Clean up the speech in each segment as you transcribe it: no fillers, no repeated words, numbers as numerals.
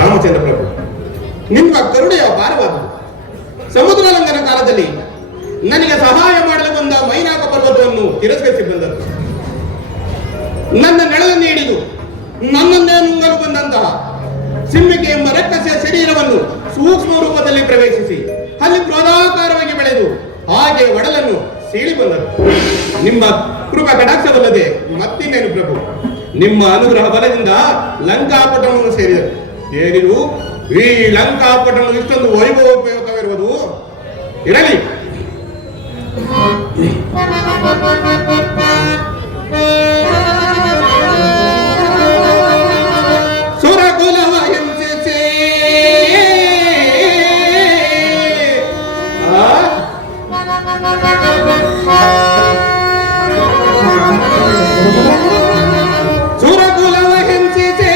ರಾಮಚಂದ್ರ ಪ್ರಭು, ನಿಮ್ಮ ಕರುಣೆಯ ಭಾರವಾದದ್ದು. ಸಮುದ್ರ ಲಂಘನ ಕಾಲದಲ್ಲಿ ನನಗೆ ಸಹಾಯ ಮಾಡಲು ಬಂದ ಮೈನಾಕ ಪರ್ವತವನ್ನು ತಿರಸ್ಕರಿಸಿ ಬಂದರು. ನನ್ನ ನೆಳಲನ್ನು ಹಿಡಿದು ನನ್ನನ್ನೇ ನುಂಗಲು ಬಂದಂತಹ ಸಿಂಹಿಕೆ ಎಂಬ ರಕ್ಕಸಿಯ ಶರೀರವನ್ನು ಸೂಕ್ಷ್ಮ ರೂಪದಲ್ಲಿ ಪ್ರವೇಶಿಸಿ ಅಲ್ಲಿ ಕ್ರೋಧಾಕಾರವಾಗಿ ಬೆಳೆದು ಹಾಗೆ ಒಡಲನ್ನು ಸೀಳಿ ಬಂದರು. ನಿಮ್ಮ ಕೃಪಾ ಕಟಾಕ್ಷವಲ್ಲದೆ ಮತ್ತಿನ್ನೇನು ಪ್ರಭು, ನಿಮ್ಮ ಅನುಗ್ರಹ ಬಲದಿಂದ ಲಂಕಾಪಟ್ಟಣವನ್ನು ಸೇರಿದರು. ಏನಿದು ಈ ಲಂಕಾಪಟ್ಟಣ ಇಷ್ಟೊಂದು ವೈಭವೋಪೇತವಿರುವುದು ಇರಲಿ. ಸುರಕುಲವ ಹಿಂಸಿಸಿ ಸುರಕುಲವ ಹಿಂಸಿಸಿ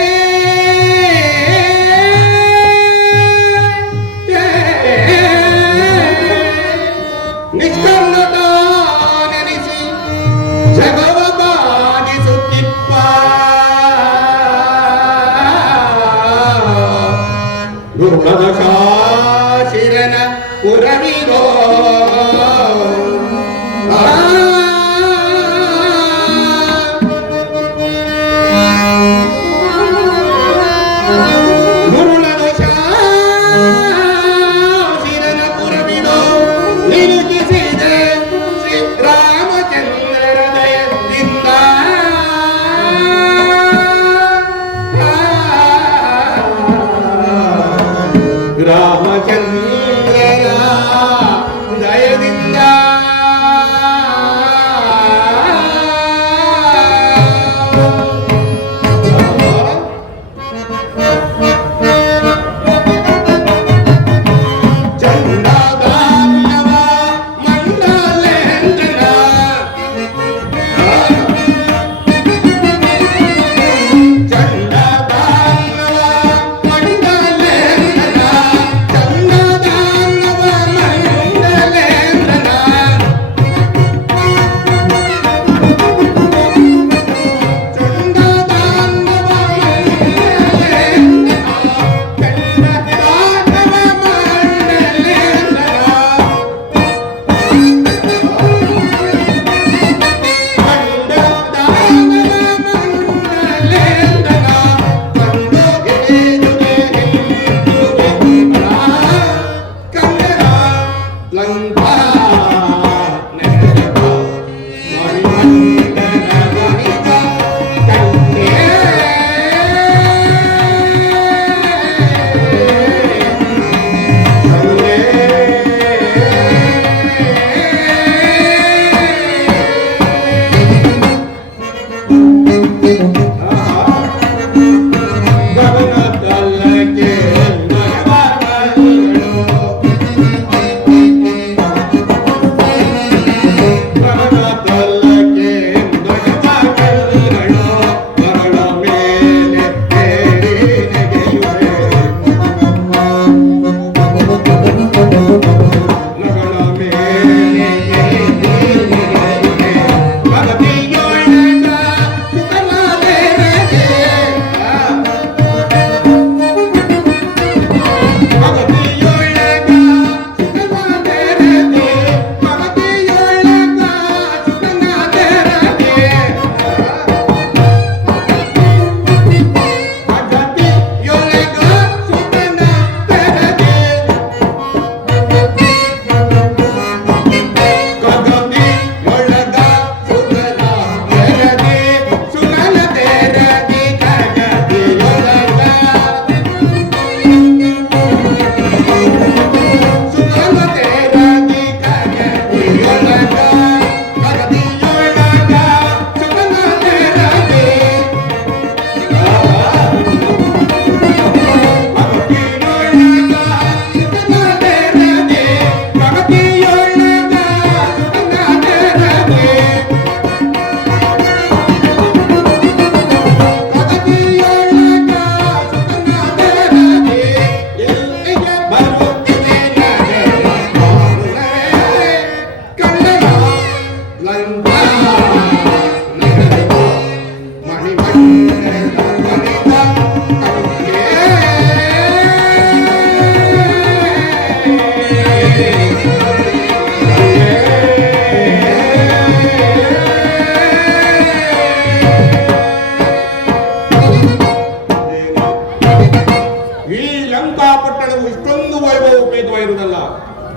ನಿಷ್ಕರ್ಣತ ನೆನೆಸಿ ಜಗವ ಬಾಧಿಸುತ್ತಿಪ್ಪ ದುರ್ಲಭ ಶಾಶಿರನ ಪುರವಿದೋ ರಾಮಚಂದ್ರರ ದಯದಿಂದ ಚಂದದಾನವ ಮಂಡಲೇಂದ್ರನ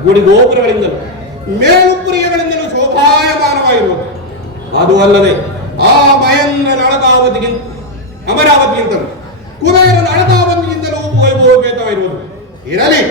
ಗುಡಿಗೋಪುರಗಳಿಂದಲೂ ಮೇಲುಪುರಿಯಗಳಿಂದಲೂ ಶೋಭಾಯಮಾನವಾಗಿರುವುದು. ಅದು ಅಲ್ಲದೆ ಆ ಮಹೇಂದ್ರ ನಳಕಾವತಿಗಿಂತ ಅಮರಾವತಿಗಿಂತಲೂ ಕುಬೇರ ನಳಕಾವತಿಗಿಂತಲೂ ವೈಭವೋಪೇತವಾಗಿರುವುದು. ಇರಲಿ,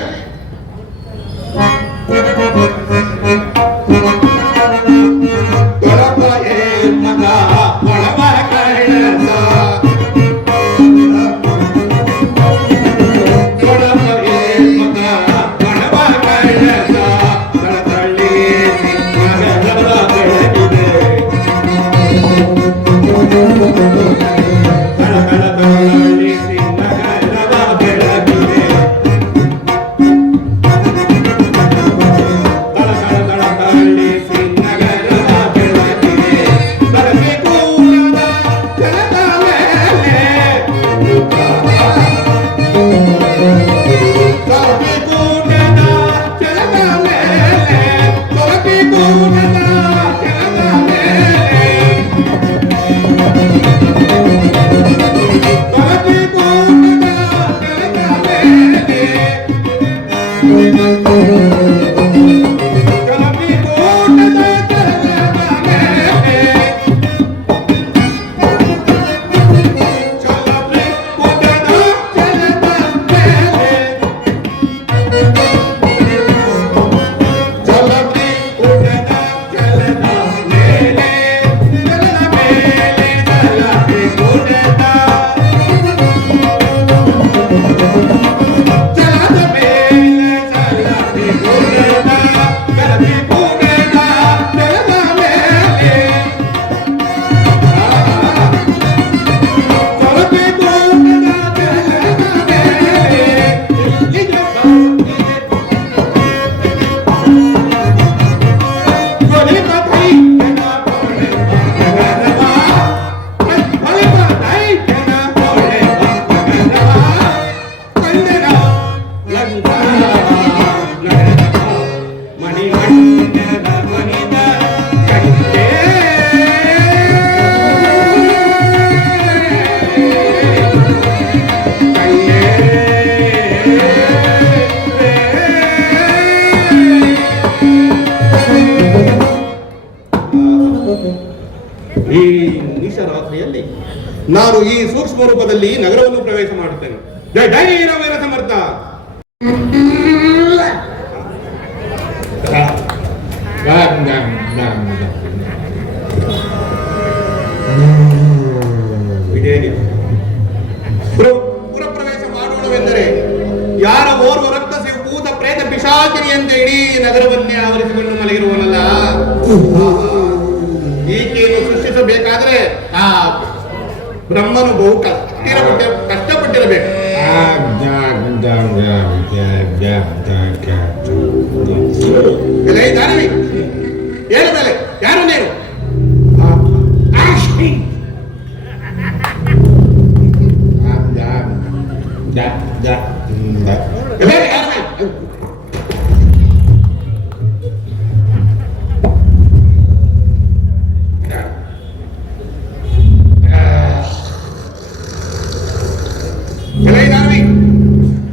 ಈ ನಿಶರಾತ್ರಿಯಲ್ಲಿ ನಾನು ಈ ಸೂಕ್ಷ್ಮ ರೂಪದಲ್ಲಿ ನಗರವನ್ನು ಪ್ರವೇಶ ಮಾಡುತ್ತೇನೆ. ಜಯ ಜೈ ರವೀರ ಸಮರ್ಥ. ಪುರಪ್ರವೇಶ ಮಾಡೋಣವೆಂದರೆ ಯಾರ ಓರ್ವ ರಕ್ತ ಭೂತ ಪ್ರೇತ ಪಿಶಾಚಿನಿಯಂತೆ ಇಡೀ ನಗರವನ್ನೇ ಆವರಿಸಿಕೊಂಡು ಮಲಗಿರುವನಲ್ಲ, ಈಕೆಯನ್ನು ಸೃಷ್ಟಿಸಬೇಕಾದ್ರೆ ಆ ಬ್ರಹ್ಮನು ಬಹು ಕಷ್ಟಪಟ್ಟಿರಬೇಕು. ದಾನವಿ ಹೇಳ ಮೇಲೆ ಯಾರು ನೀನು?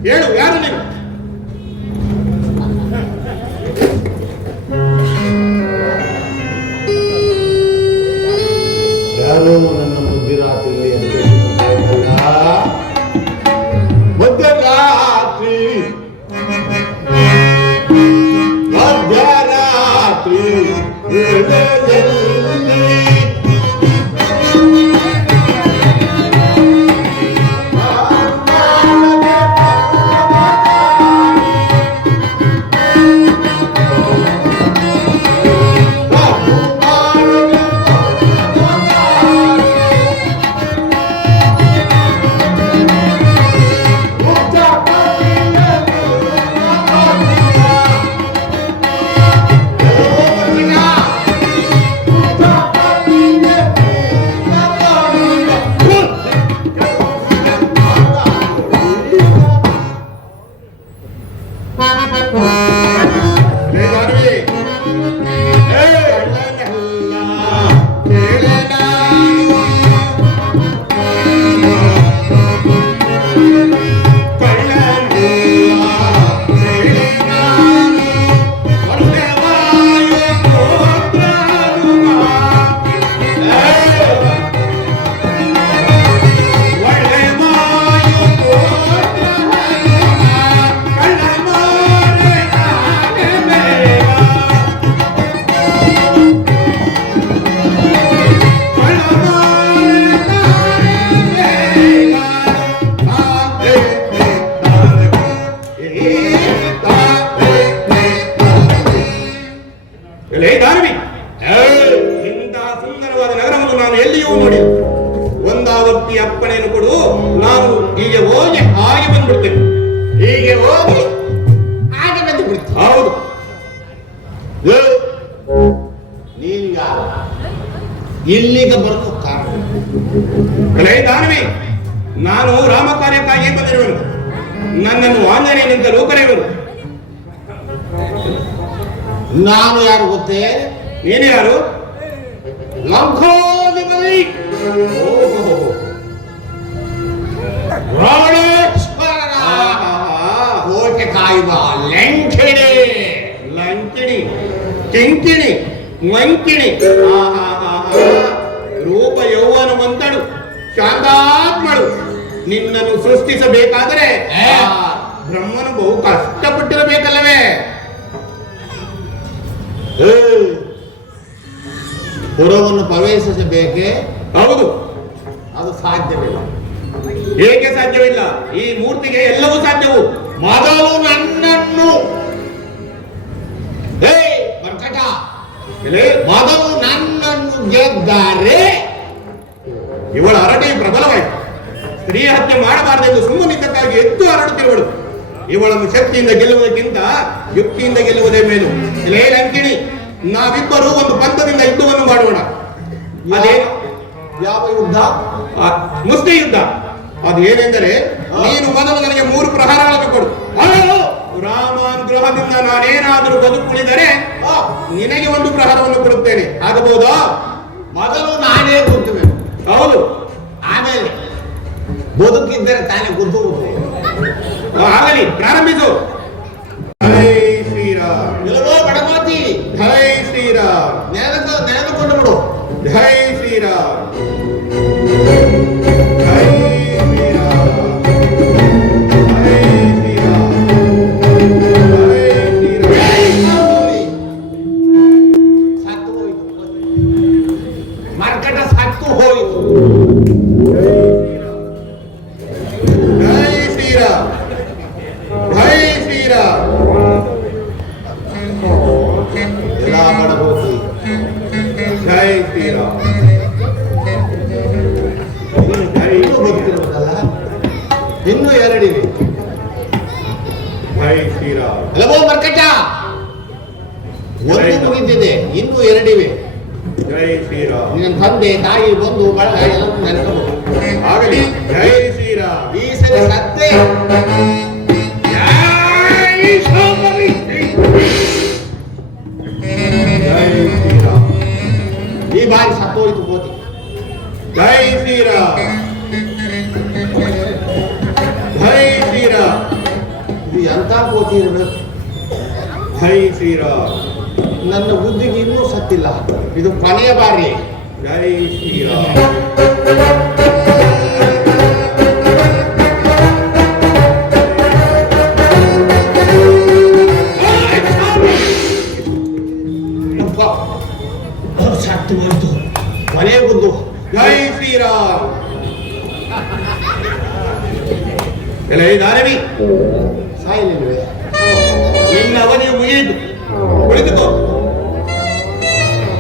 ಹೇಳು, ಯಾರು ನೀನು? ಯಾರೋ ನನ್ನ ಮಧ್ಯರಾತ್ರಿಯಲ್ಲಿ ಮಧ್ಯರಾತ್ರಿ ನಾನು ಹೀಗೆ ಹೋಗಿ ಹಾಗೆ ಬಂದ್ಬಿಡ್ತೇನೆ. ಹೀಗೆ ಹೋಗಿ ಹಾಗೆ ಬಂದು ಬಿಡ್ತು. ಹೌದು. ನೀನು ಯಾರು? ಇಲ್ಲಿಗೆ ಬರಲು ಕಾರಣ? ಕಲೆ ದಾನವಿ, ನಾನು ರಾಮ ಕಾರ್ಯಕ್ಕಾಗಿ ಬಂದಿರುವನು. ನನ್ನನ್ನು ಆಂಜನೇಯನೆಂತಲೂ ಕರೆಯುವರು. ನಾನು ಯಾರು ಗೊತ್ತೇ? ನೀನು ಯಾರು? ಲಂಕೋದರಿ ರಾವಣೇಶ್ವರನ ಕೋಟೆ ಕಾಯುವ ಲಂಕಿಣಿ. ಲಂಕಿಣಿ, ಕೆಂಕಿಣಿ, ಮಂಕಿಣಿ, ರೂಪ ಯೌವನವಂತಳು, ಶಾಂತಾತ್ಮಳು. ನಿನ್ನನ್ನು ಸೃಷ್ಟಿಸಬೇಕಾದರೆ ಬ್ರಹ್ಮನು ಬಹು ಕಷ್ಟಪಟ್ಟಿರಬೇಕಲ್ಲವೇ? ಪುರವನ್ನು ಪ್ರವೇಶಿಸಬೇಕೆ? ಹೌದು. ಅದು ಸಾಧ್ಯವಿಲ್ಲ. ಏಕೆ ಸಾಧ್ಯವಿಲ್ಲ? ಈ ಮೂರ್ತಿಗೆ ಎಲ್ಲವೂ ಸಾಧ್ಯವು. ಮೊದಲು ನನ್ನನ್ನು ಮರ್ಕಟ ಮೊದಲು ನನ್ನನ್ನು ಗೆದ್ದಾರೆ. ಇವಳ ಹರಟೆ ಪ್ರಬಲವಾಯಿತು. ಸ್ತ್ರೀ ಹತ್ಯೆ ಮಾಡಬಾರದೆಂದು ಸುಮ್ಮನಿದ್ದಕ್ಕಾಗಿ ಎದ್ದು ಹರಡುತ್ತಿರುವಳು. ಇವಳನ್ನು ಶಕ್ತಿಯಿಂದ ಗೆಲ್ಲುವುದಕ್ಕಿಂತ ಯುಕ್ತಿಯಿಂದ ಗೆಲ್ಲುವುದೇ ಮೇಲು. ಇಲ್ಲೇ ಲಂಕಿಣಿ, ನಾವಿಬ್ಬರು ಒಂದು ಪಂಥದಿಂದ ಯುದ್ಧವನ್ನು ಮಾಡೋಣ. ಅದೇನು? ಯಾವ ಯುದ್ಧ? ಮುಷ್ಟಿ ಯುದ್ಧ. ಅದೇನೆಂದರೆ, ನೀನು ಮೊದಲು ನನಗೆ 3 ಪ್ರಹಾರಗಳನ್ನು ಕೊಡು. ರಾಮಾನುಗ್ರಹದಿಂದ ನಾನೇನಾದರೂ ಬದುಕುಳಿದರೆ ನಿನಗೆ 1 ಪ್ರಹಾರವನ್ನು ಕೊಡುತ್ತೇನೆ. ಆಗಬಹುದಾ? ಮೊದಲು ನಾನೇ ಗುದ್ದುವೆ. ಹೌದು. ಆಮೇಲೆ ಬದುಕಿದ್ದರೆ ತಾನೇ ಗುದ್ದುವುದು. ಆಗಲಿ, ಪ್ರಾರಂಭಿಸು. ಜೈ ಶ್ರೀರಾಮ್. ಇಲ್ಲವೋ ಬಡಮಾತಿ? ಜೈ ಶ್ರೀರಾಮ್. ನೆನೆದುಕೊಂಡು ಬಿಡು. ಜೈ ಶ್ರೀರಾಮ್. ಜೈ ಶ್ರೀರಾಮ್. ಜೈ ಶ್ರೀರಾಮ್. ಜೈ ಶ್ರೀರಾಮ್. ಸತ್ತು ಹೋಯಿತು. ಮರ್ಕಟ ಸತ್ತು ಹೋಯಿತು. ಜೈ ಶ್ರೀರಾಮ್. ಜೈ ಶ್ರೀರಾಮ್. ಎಲ್ಲ ಬಡಬೋತಿ. ಜೈ ಶ್ರೀರಾಮ್. ಇನ್ನೂ ಗೊತ್ತಿರುವುದಲ್ಲ, ಇನ್ನೂ 2 ಇವೆ. ಜೈ ಶ್ರೀರಾಮ್. ಎಲ್ಲವೋ ಮರ್ಕಟ, 1 ಮುಗಿದಿದೆ, ಇನ್ನೂ 2 ಇವೆ. ಜೈ ಶ್ರೀರಾಮ್. ನಿನ್ನ ತಂದೆ ತಾಯಿ ಬಂಧು ಬಳಗ ಎಲ್ಲರೂ ನೆನಪಬಹುದು. ಆಗಲಿ. ಜೈ ಶ್ರೀರಾಮ್. ಈ ಸರಿ ಸತ್ತೆ. ಜೈ ಶ್ರೀರಾಮ್. ಈ ಬಾರಿ ಸತ್ತೋಯ್ತು ಕೋತಿ. ಜೈ ಶ್ರೀರಾಮ್. ಜೈ ಶ್ರೀರಾಮ್. ಇದು ಎಂತ ಕೋತಿ ಇರಬೇಕು? ಜೈ ಶ್ರೀರಾಮ್. ನನ್ನ ಬುದ್ಧಿಗೆ ಇನ್ನೂ ಸತ್ತಿಲ್ಲ. ಇದು ಕೊನೆಯ ಬಾರಿ. ಜೈ ಶ್ರೀರಾಮ್. ಸತ್ತು ಹೋಯ್ತು. ಕೊನೆಯ ಬುದ್ದು. ಜೈ ಶ್ರೀರಾಮ್. ಎಲ್ಲ ದಾನವಿ, ಸಾಯಲಿಲ್ವೇ? ನಿನ್ನ ಅವಧಿಯು ಮುಗಿಯಿತು. ಕುಳಿತುಕೋ.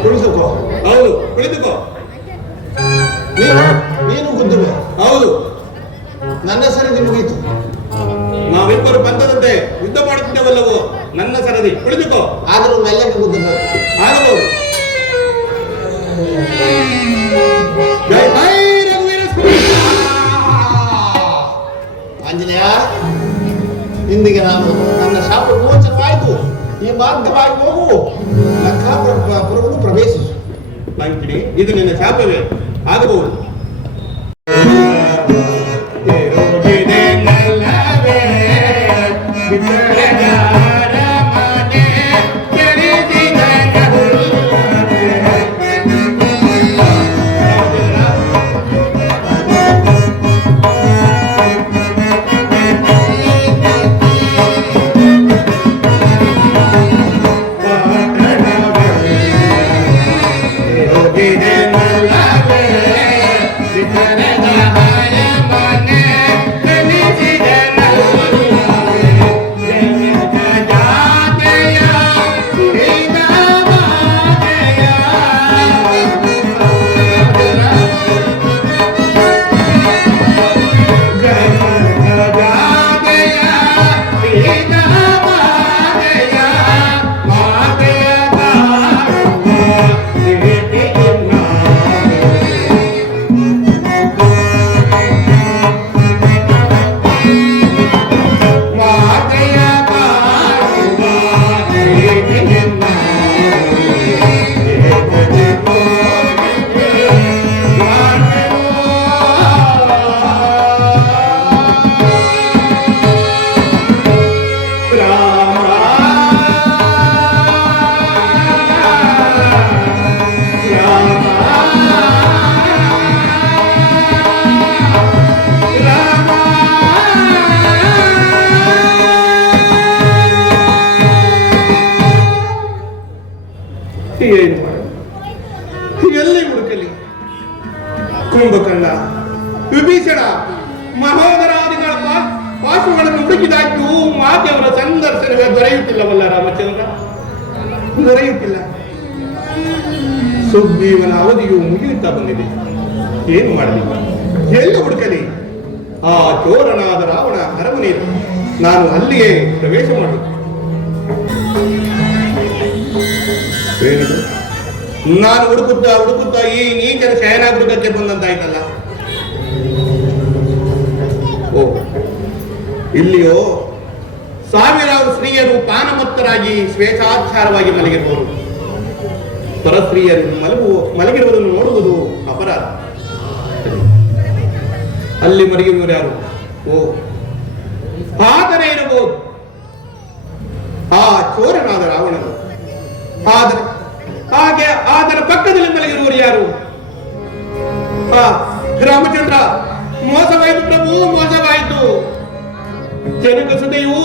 ಕುಳಿತುಕೋ. ಹೌದು, ಕುಳಿತುಕೋ. ನೀನು ಗುದ್ದುವೆ. ಹೌದು. ನನ್ನ ಸರದಿ ಮುಗೀತು. ನಾವಿಬ್ಬರು ಪಂಥದಂತೆ ಯುದ್ಧ ಮಾಡುತ್ತಿದ್ದೇವಲ್ಲವೋ? ನನ್ನ ಸರದಿ. ಕುಳಿತುಕೋ. ಆದರೂ ಮೆಲ್ಲಗೆ ಗುದ್ದಬೇಕು. ಆಗಬಹುದು. ಜೈ ಜೈ ರಘುವೀರ ಸ್ವಾಮಿ. ಆಂಜನೇಯ, ಇಂದಿಗೆ ನಾನು ನನ್ನ ಶಾಪ ವಿಮೋಚನವಾಯಿತು. ಈ ಮಾರ್ಗವಾಗಿ ಹೋಗು. ಲಂಕಾಪುರವನ್ನು ಪ್ರವೇಶಿಸು. ಲಂಕಿಣಿ, ಇದು ನಿನ್ನ ಶಾಪವೇ? ಆಗಬಹುದು. ಮಹೋದರಾದಿಗಳ ಪಾಶುಗಳನ್ನು ಹುಡುಕಿದಾಗ್ಯೂ ಮಾತೆಯವರ ಸಂದರ್ಶನವೇ ದೊರೆಯುತ್ತಿಲ್ಲವಲ್ಲ ರಾಮಚಂದ್ರ, ದೊರೆಯುತ್ತಿಲ್ಲ. ಸುಗ್ರೀವನ ಅವಧಿಯು ಮುಗಿಯುತ್ತಾ ಬಂದಿದೆ. ಏನು ಮಾಡಲಿ, ಎಲ್ಲಿ ಹುಡುಕಲಿ? ಆ ಚೋರನಾದ ರಾವಣ ಅರಮನೆ, ನಾನು ಅಲ್ಲಿಯೇ ಪ್ರವೇಶ ಮಾಡುವುದು. ನಾನು ಹುಡುಕುತ್ತಾ ಈ ನೀಚನ ಶಯನಾಗೃಹಕ್ಕೆ ಬಂದಂತಾಯ್ತಲ್ಲ. ಓ, ಇಲ್ಲಿಯೋ ಸಾವಿರಾರು ಸ್ತ್ರೀಯರು ಪಾನಮತ್ತರಾಗಿ ಸ್ವೇಚ್ಛಾಚಾರವಾಗಿ ಮಲಗಿರುವರು. ಪರಸ್ತ್ರೀಯರು ಮಲಗಿರುವುದನ್ನು ನೋಡುವುದು ಅಪರಾಧ. ಅಲ್ಲಿ ಮಲಗಿರುವರು ಯಾರು? ಓ, ಆತನೇ ಇರಬಹುದು, ಆ ಚೋರನಾದ ರಾವಣನು. ಆದರೆ ಹಾಗೆ ಅದರ ಪಕ್ಕದಲ್ಲಿ ಮಲಗಿರುವರು ಯಾರು? ರಾಮಚಂದ್ರ, ಮೋಸವಾಯಿತು ಪ್ರಭು, ಮೋಸವಾಯಿತು. ಜನಕ ಸುದೆಯು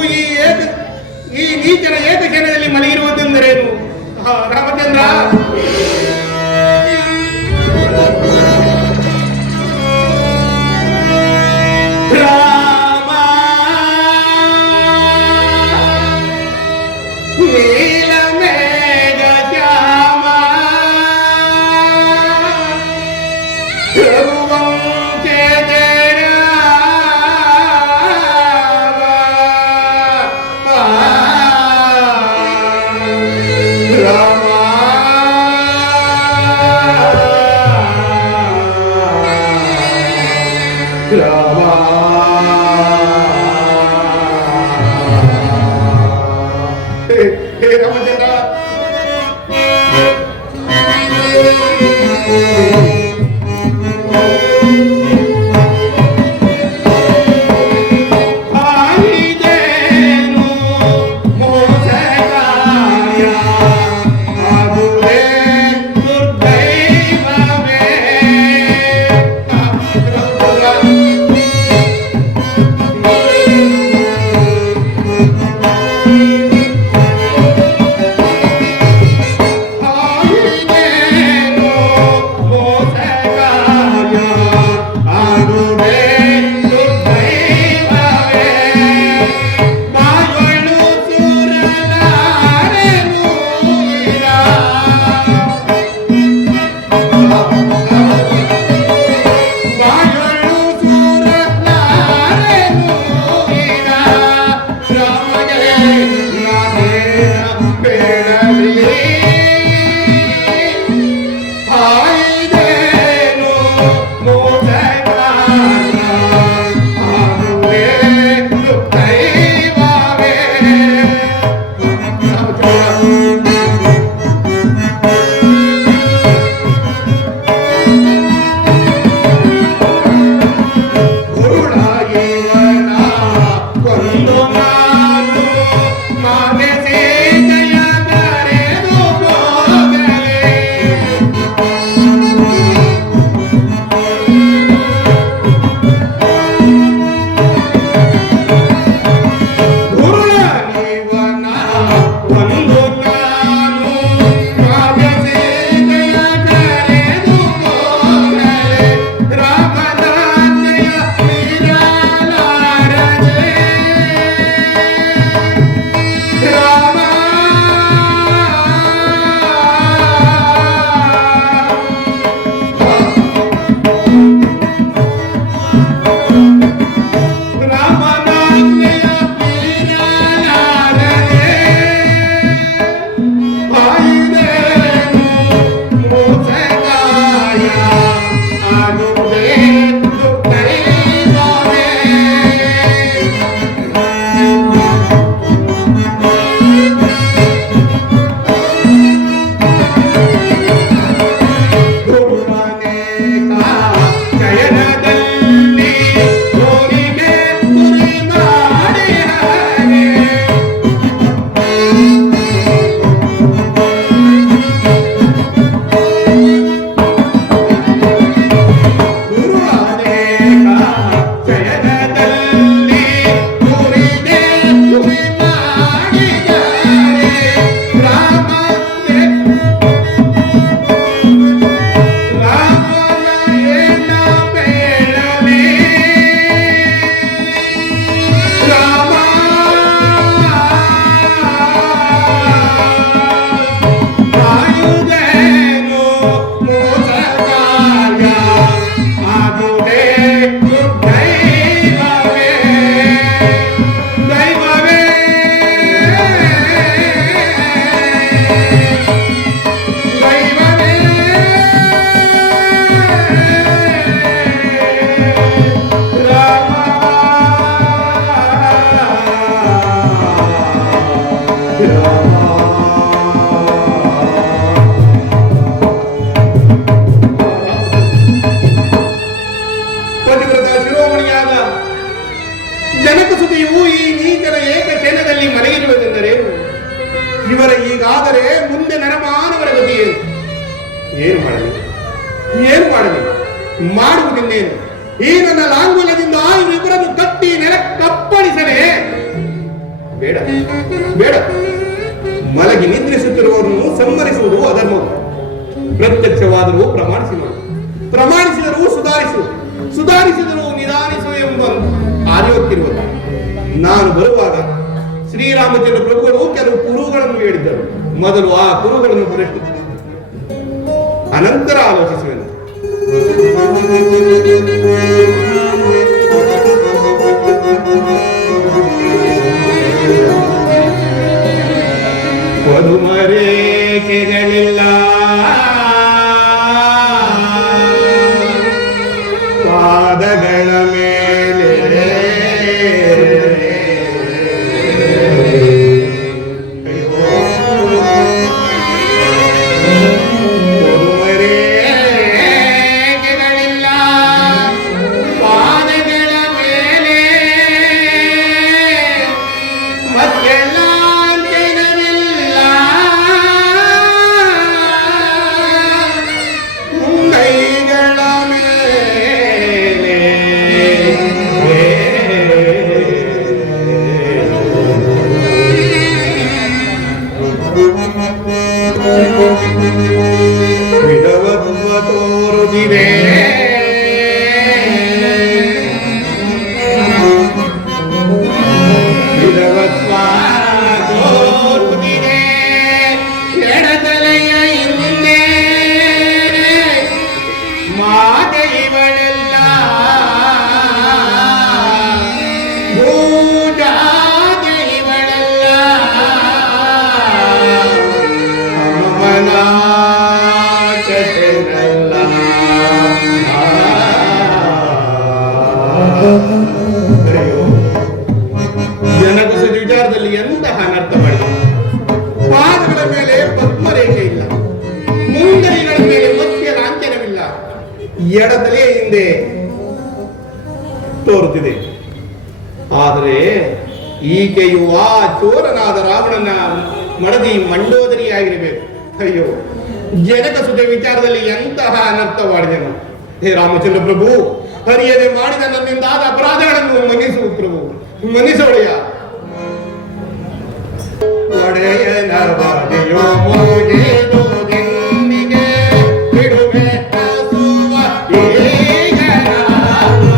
ಈ ನೀಚನ ಏಕಕ್ಷಣದಲ್ಲಿ ಮಲಗಿರುವುದೆಂದರೇನು? ರಾಮಚಂದ್ರ, ರಾಮ ನೀಲಮೇಘ ಶ್ಯಾಮ ರಘುವಂಶೆ ಜಯ ರಾಮ ರಾಮ. ಹೇ ರಾಮಚಂದ್ರ, ಆಯಿದೇನು ಮೋಸಗಾಯ ಆಗುವೆ ದುರ್ದೈವವೇ. ಸುದ್ದಿಯು ಈ ನೀಚನ ಏಕಸೇನದಲ್ಲಿ ಮಲಗಿರುವುದೆಂದರೆ ಇವರ ಈಗಾದರೆ ಮುಂದೆ ನರಮಾನವರ ಗತಿ ಏನು? ಏನು ಮಾಡಲಿ? ಏನು ಮಾಡಲಿ? ಮಾಡುವುದಿನ್ನೇನು? ಈ ನನ್ನ ಲಾಂಗುಲದಿಂದ ಇವರಿಬ್ಬರನ್ನು ಕಟ್ಟಿ ನೆಲಕ್ಕಪ್ಪಳಿಸಲೇ? ಬೇಡ ಬೇಡ. ಮಲಗಿ ನಿದ್ರಿಸುತ್ತಿರುವವರನ್ನು ಸಂಹರಿಸುವುದು ಅಧರ್ಮವು. ಪ್ರತ್ಯಕ್ಷವಾದರೂ ಪ್ರಮಾಣಿಸಿ ಮಾಡು, ಪ್ರಮಾಣಿಸಿದರೂ ಸುಧಾರಿಸು, ಸುಧಾರಿಸಿದರೂ ನಿಧಾನಿಸು ಎಂಬ ಆರ್ಯೋಕ್ತಿರುವುದು. ನಾನು ಬರುವಾಗ ಶ್ರೀರಾಮಚಂದ್ರ ಪ್ರಭುಗಳು ಕೆಲವು ಕುರುಗಳನ್ನು ಹೇಳಿದ್ದರು. ಮೊದಲು ಆ ಕುರುಗಳನ್ನು ಪರೀಕ್ಷಿಸಿ ಅನಂತರ ಆಲೋಚಿಸುವೆನು. ಪದುಮರೇಖೆಗಳಿಲ್ಲ, ಪಾದಗಳ ಮೇಲೆ ವಿಧವತ್ವ ತೋರುತ್ತಿದೆ. ವಿಧವತ್ವ ತೋರುತ್ತಿದೆ ಎಡತಲೆಯ ಹಿಂದೆ ಮಾತೆ ಇವಳೆಲ್ಲ ಭೂಜಾತೆ ಇವಳೆಲ್ಲ ಜನಕುಸ ವಿಚಾರದಲ್ಲಿ ಎಂತಹ ಅನರ್ಥ ಮಾಡಿದೆ. ಪಾದಗಳ ಮೇಲೆ ಪದ್ಮರೇಖೆ ಇಲ್ಲ, ಮುಂಗೈಗಳ ಮೇಲೆ ಮತ್ಸ್ಯ ಲಾಂಛನವಿಲ್ಲ, ಎಡತಲೆಯ ಹಿಂದೆ ತೋರುತ್ತಿದೆ. ಆದರೆ ಈಕೆಯು ಆ ಚೋರನಾದ ರಾವಣನ ಮಡದಿ ಮಂಡೋದರಿಯಾಗಿರಬೇಕು. ಅಯ್ಯೋ, ಜನಕ ಸುದ್ದಿ ವಿಚಾರದಲ್ಲಿ ಎಂತಹ ಅನರ್ಥ ಮಾಡಿದೆನು. ಹೇ ರಾಮಚಂದ್ರ ಪ್ರಭು, ಹರಿಯದೆ ಮಾಡಿದ ನನ್ನಿಂದಾದ ಅಪರಾಧಗಳನ್ನು ಮನ್ನಿಸು ಪ್ರಭು, ಮನ್ನಿಸೋಳೆಯ. ಒಡೆಯನ ಬಾಧೆಯೋ ಮುಗಿದುದೆಂದಿಗೆ ಬಿಡುವೆ ಹಸುವ ಈಗ ನಾನು.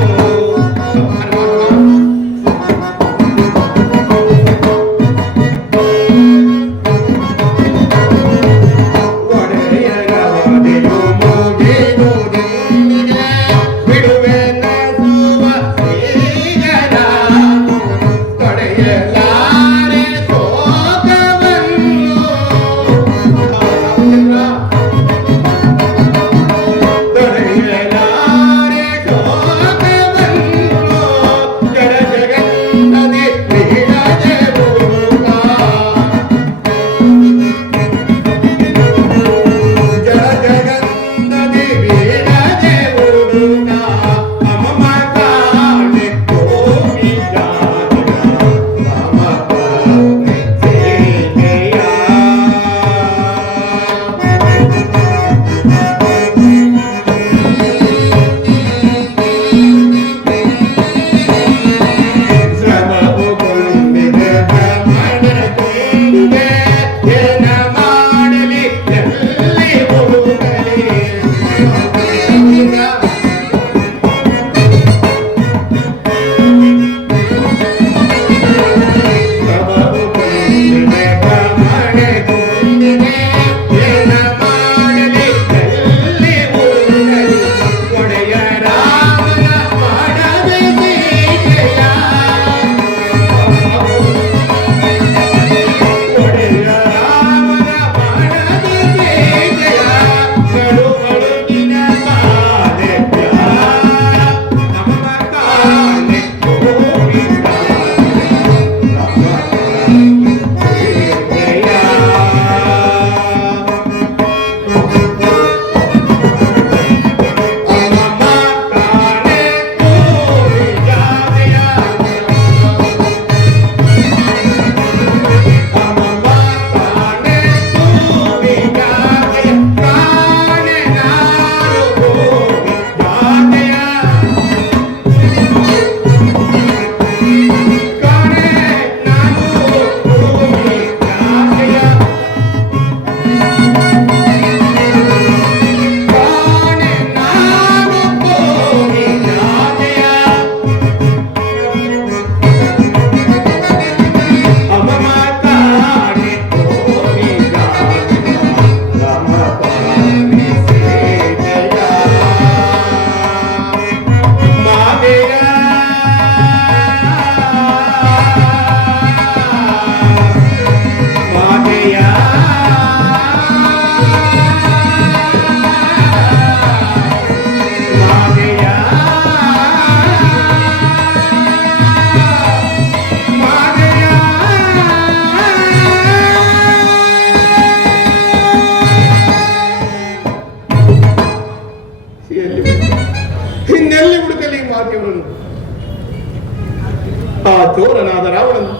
ಆ ಚೋರನಾದ ರಾವಣನು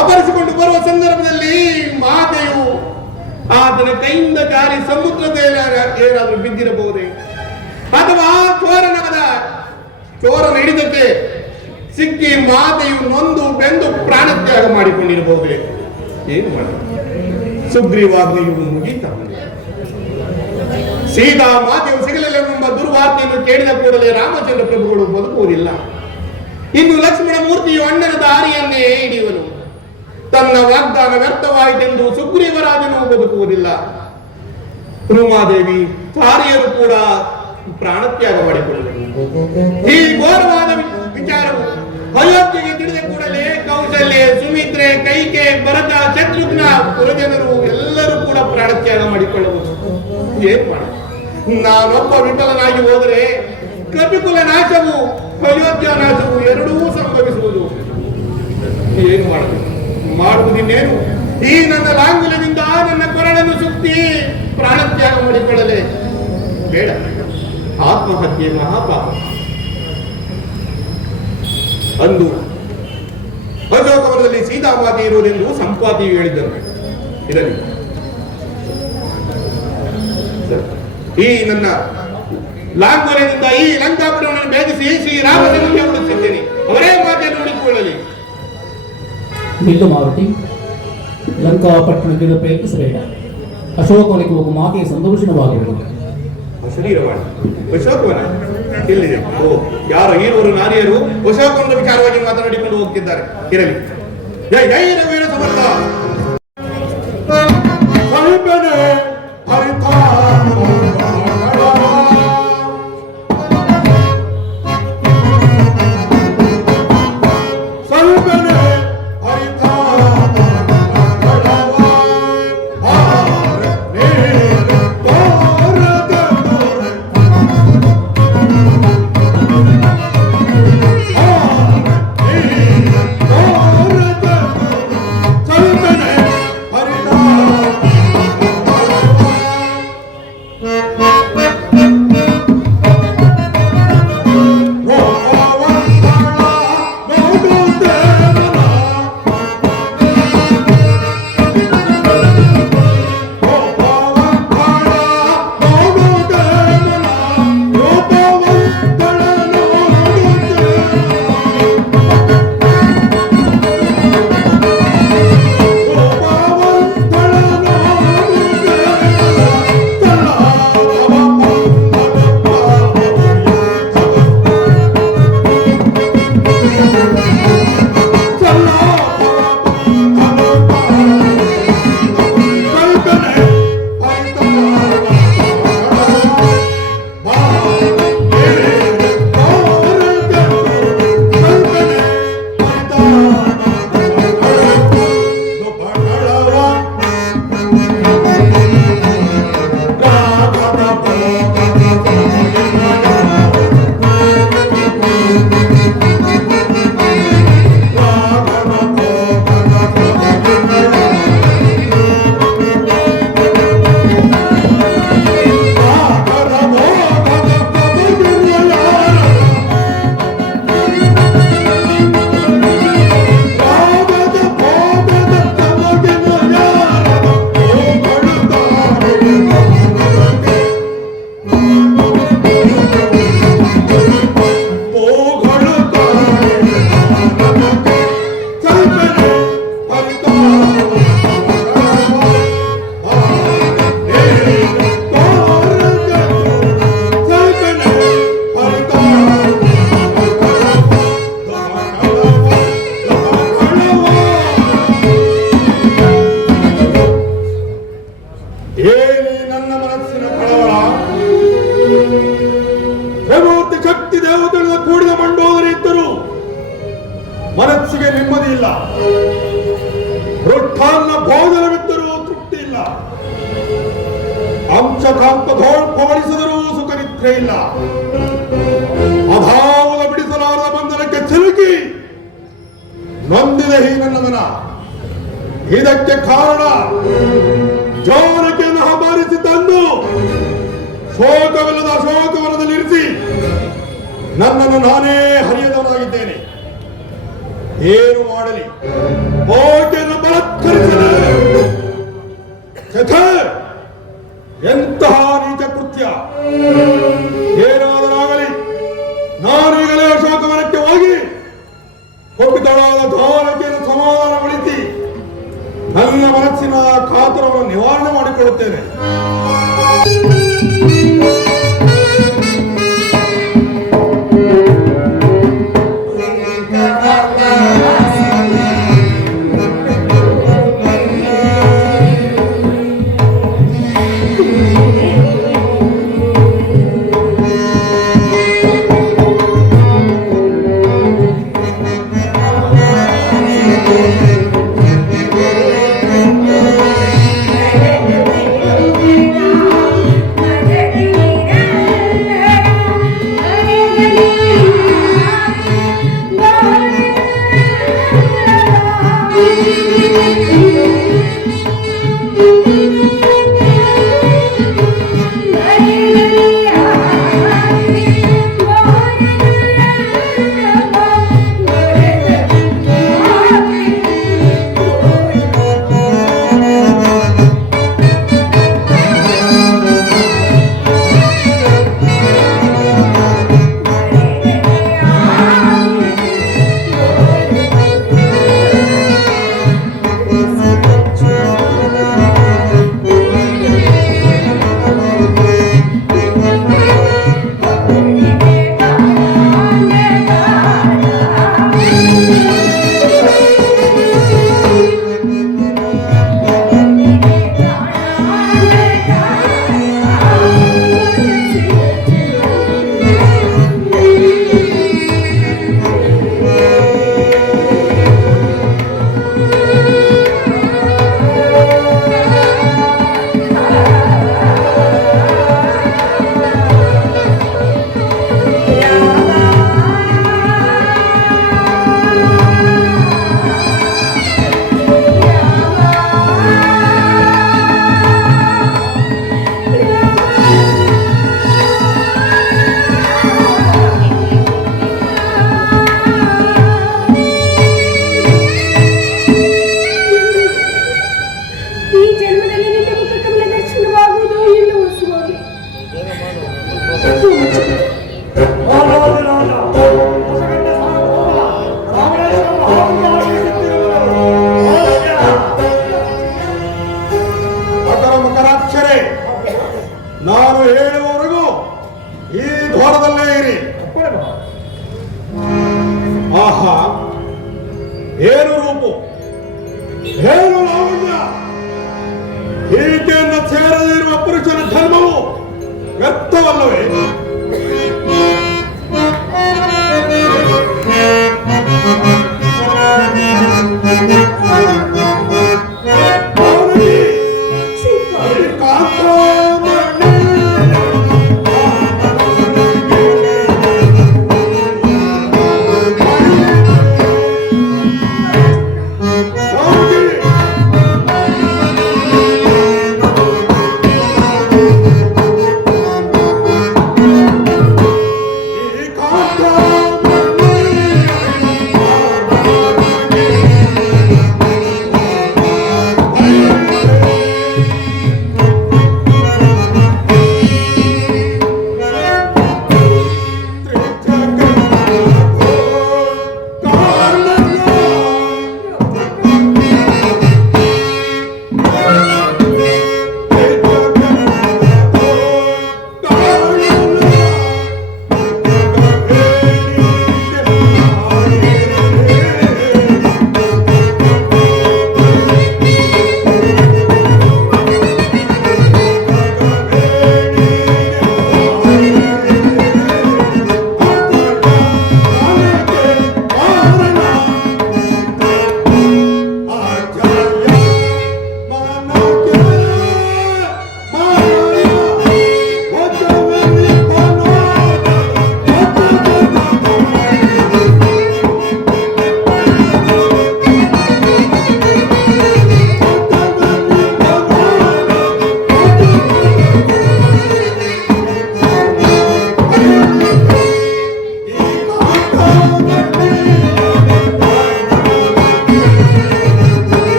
ಅಪಹರಿಸಿಕೊಂಡು ಬರುವ ಸಂದರ್ಭದಲ್ಲಿ ಮಾತೆಯು ಆತನ ಕೈಯಿಂದ ಜಾರಿ ಸಮುದ್ರದ ಏನಾದರೂ ಬಿದ್ದಿರಬಹುದೇ, ಅಥವಾ ಚೋರನ ಹಿಡಿದಕ್ಕೆ ಸಿಕ್ಕಿ ಮಾತೆಯು ನೊಂದು ಬೆಂದು ಪ್ರಾಣತ್ಯಾಗ ಮಾಡಿಕೊಂಡಿರಬಹುದೇ? ಏನು ಮಾಡ ಸುಗ್ರೀವಾಜ್ಞೆಯು ಮುಗೀತ. ಸೀತಾ ಮಾತೆಯು ಸಿಗಲಿಲ್ಲವೆಂಬ ದುರ್ವಾರ್ತೆಯನ್ನು ಕೇಳಿದ ಕೂಡಲೇ ರಾಮಚಂದ್ರ ಪ್ರಭುಗಳು ಬದುಕುವುದಿಲ್ಲ. ಇನ್ನು ಲಕ್ಷ್ಮಣ ಮೂರ್ತಿಯು ಅಣ್ಣನ ದಾರಿಯನ್ನೇ ಹಿಡಿಯುವನು. ತನ್ನ ವಾಗ್ದಾನ ವ್ಯರ್ಥವಾಯಿತೆಂದು ಸುಗ್ರೀವರಾಜನು ಬದುಕುವುದಿಲ್ಲ. ಉಮಾದೇವಿ ತಾರಿಯರು ಕೂಡ ಪ್ರಾಣತ್ಯಾಗ ಮಾಡಿಕೊಳ್ಳುವರು. ಈ ಘೋರವಾದ ವಿಚಾರವು ಅಯೋಧ್ಯೆಗೆ ತಿಳಿದ ಕೂಡಲೇ ಕೌಶಲ್ಯ, ಸುಮಿತ್ರೆ, ಕೈಕೆ, ಭರತ, ಶತ್ರುಘ್ನ ಪುರಜನರು ಎಲ್ಲರೂ ಕೂಡ ಪ್ರಾಣತ್ಯಾಗ ಮಾಡಿಕೊಳ್ಳಬಹುದು. ಏನ್ ಮಾಡ, ನಾನೊಬ್ಬ ವಿಫಲನಾಗಿ ಹೋದರೆ ಕಪಿಕುಲ ನಾಶವು, ಅಯೋಧ್ಯ ನಾಶವು ಎರಡೂ ಸಂಭವಿಸುವುದು. ಏನು ಮಾಡುವುದಿನ್ನೇನು? ಈ ನನ್ನ ಲಾಂಗುಲದಿಂದ ನನ್ನ ಕೊರಳನ್ನು ಸುತ್ತಿ ಪ್ರಾಣತ್ಯಾಗ ಮಾಡಿಕೊಳ್ಳಲೇ ಬೇಡ. ಆತ್ಮಹತ್ಯೆ ಮಹಾಪಾಪ. ಅಂದು ಅಶೋಕವನದಲ್ಲಿ ಸೀತಾಮಾತೆ ಇರುವುದೆಂದು ಸಂಪಾತಿಯು ಹೇಳಿದ್ದರು. ಇರಲಿ, ಈ ನನ್ನ ಲಾಂಗುಲದಿಂದ ಈ ಲಂಕಾಪುರವನ್ನು ಭೇದಿಸಿ ಶ್ರೀರಾಮಚಂದ್ರನಿಗೆ ಉಳಿಸಿದ್ದೇನೆ. ಅವರೇ ಮಾತೆಯನ್ನು ನೋಡಿಕೊಳ್ಳಲಿ. ನಿಲ್ಲು ಮಾರುತಿ, ಲಂಕಾಪಟ್ಟಣಕ್ಕೆ ಪ್ರಯತ್ನಿಸಬೇಡ. ಅಶೋಕವನಿಗೆ ಹೋಗುವ ಮಾತೆಯ ಸಂತೋಷವಾಗುವುದು. ಶರೀರವಾಣಿ ಅಶೋಕವನ ಎಲ್ಲಿದೆ? ಓ, ಯಾರೋ ಈರುವರು ನಾರಿಯರು ಅಶೋಕವನ ವಿಚಾರವಾಗಿ ಮಾತನಾಡಿಕೊಂಡು ಹೋಗ್ತಿದ್ದಾರೆ. ಇರಲಿ. ಜೈ ಜೈ ರವೀರ ಸಮರ್ಥ. ಮನಸ್ಸಿಗೆ ನೆಮ್ಮದಿ ಇಲ್ಲ. ಮೃಷ್ಟಾನ್ನ ಭೋಜನವಿದ್ದರೂ ತೃಪ್ತಿ ಇಲ್ಲ. ಅಂಶಕಾಂತ ಪವಡಿಸಿದರೂ ಸುಖ ನಿದ್ರೆ ಇಲ್ಲ. ಅಭಾವದ ಬಿಡಿಸಲಾರದ ಬಂಧನಕ್ಕೆ ಸಿಲುಕಿ ನೊಂದಿದೆ ಈ ನನ್ನ ಮನ. ಇದಕ್ಕೆ ಕಾರಣ ಜಾನಕಿಯನ್ನು ಹಮಾರಿಸಿ ತಂದು ಶೋಕವಿಲ್ಲದ ಅಶೋಕವನದಲ್ಲಿ ಇರಿಸಿ ನನ್ನನ್ನು ನಾನೇ ಹರಿಯದವನಾಗಿದ್ದೇನೆ. ಏನು ಮಾಡಲಿ ಆಕೆಯನ್ನು ಬಲತ್ಕರಿಸಲೇ ಛೆ, ಎಂತಹ ನೀಚ ಕೃತ್ಯ. ಏನಾದರಾಗಲಿ ನಾನೀಗಲೇ ಅಶೋಕವನಕ್ಕೆ ಹೋಗಿ ಕೊಟ್ಟಿದ್ದಳಾದ ಧಾರಕೆಯನ್ನು ಸಮಾಧಾನಗೊಳಿಸಿ ನನ್ನ ಮನಸ್ಸಿನ ಕಾತರವನ್ನು ನಿವಾರಣೆ ಮಾಡಿಕೊಳ್ಳುತ್ತೇನೆ. ನಾನು ಹೇಳುವವರೆಗೂ ಈ ದ್ವಾರದಲ್ಲೇ ಇರಿ. ಆಹಾ, ಏನು ರೂಪು, ಏನು ಲಾವಣ್ಯ! ಈಕೆಯನ್ನು ಸೇರದಿರುವ ಪುರುಷನ ಧರ್ಮವು ವ್ಯರ್ಥವಲ್ಲವೇ?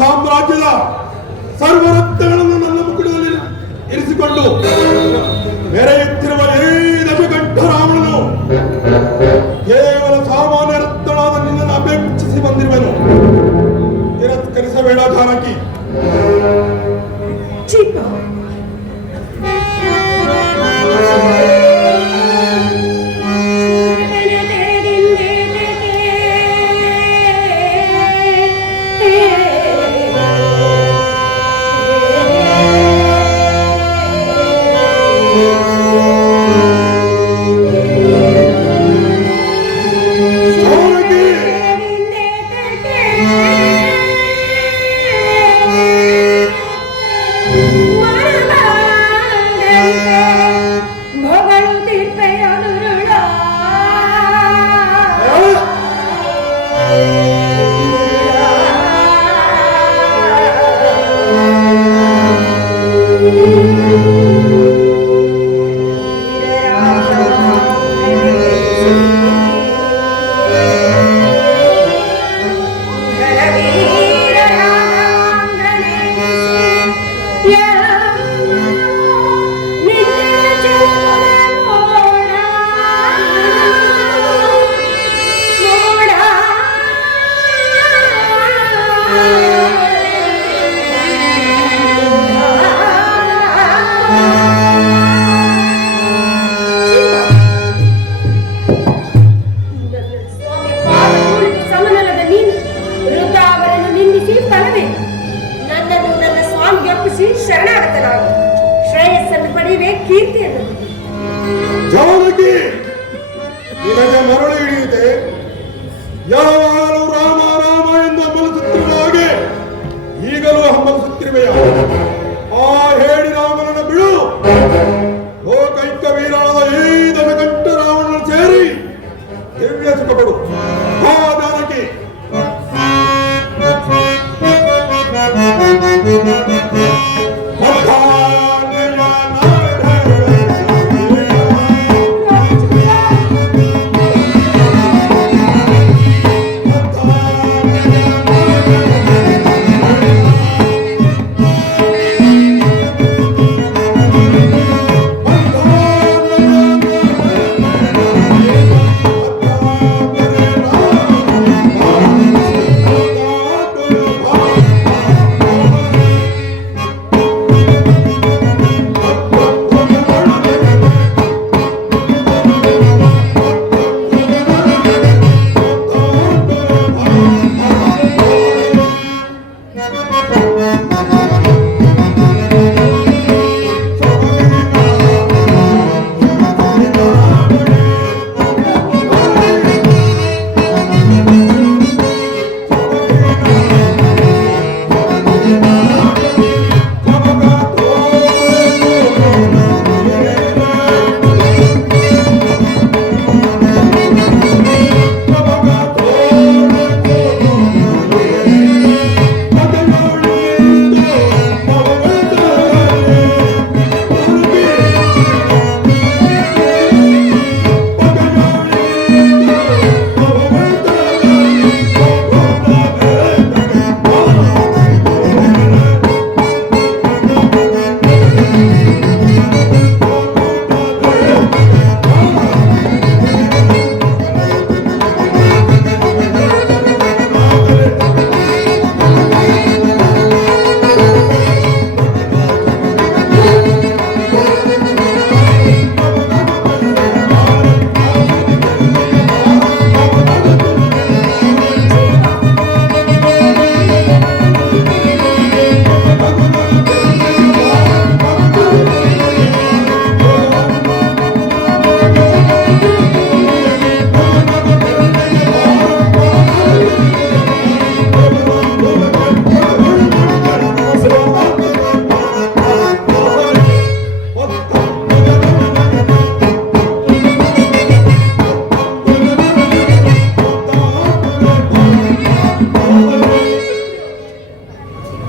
ಸಾಮ್ರಾಜ್ಯದ ಸರ್ವರತ್ನಗಳನ್ನು ನನ್ನ ಮುಕುಟದಲ್ಲಿ ಇರಿಸಿಕೊಂಡು ಮೆರೆಯುತ್ತಿರುವ ಈ ದಶಕಂಠ ರಾಮನು ಕೇವಲ ಸಾಮಾನ್ಯ ರತ್ನಳಾದ ನಿನ್ನನ್ನು ಅಪೇಕ್ಷಿಸಿ ಬಂದಿರುವನು. ತಿರಸ್ಕರಿಸಬೇಡ ಜಾನಕಿ. ಚಿಕ್ಕ ಶರಣಾಗತನಾಗು, ಶ್ರೇಯಸ್ಸನ್ನು ಪಡೆಯುವೆ, ಕೀರ್ತಿಯನ್ನು. ಜಾನಕಿ, ನಿನಗೆ ಮರಳು ಹಿಡಿಯುತ್ತೆ. ಯಾವಾಗಲೂ ರಾಮ ರಾಮ ಎಂದು ಹಂಬಲಿಸುತ್ತಿರುವ ಹಾಗೆ ಈಗಲೂ ಹಂಬಲಿಸುತ್ತಿರುವೆಯ? ಆ ಹೇಳಿ ರಾಮನನ್ನು ಬಿಡು. ಲೋಕೈಕ ವೀರಾದ ಈ ದಶಕಂಠ ರಾಮನನ್ನು ಸೇರಿ ದಿವ್ಯ ಸುಖಪಡು. ಆ ಜಾನಕಿ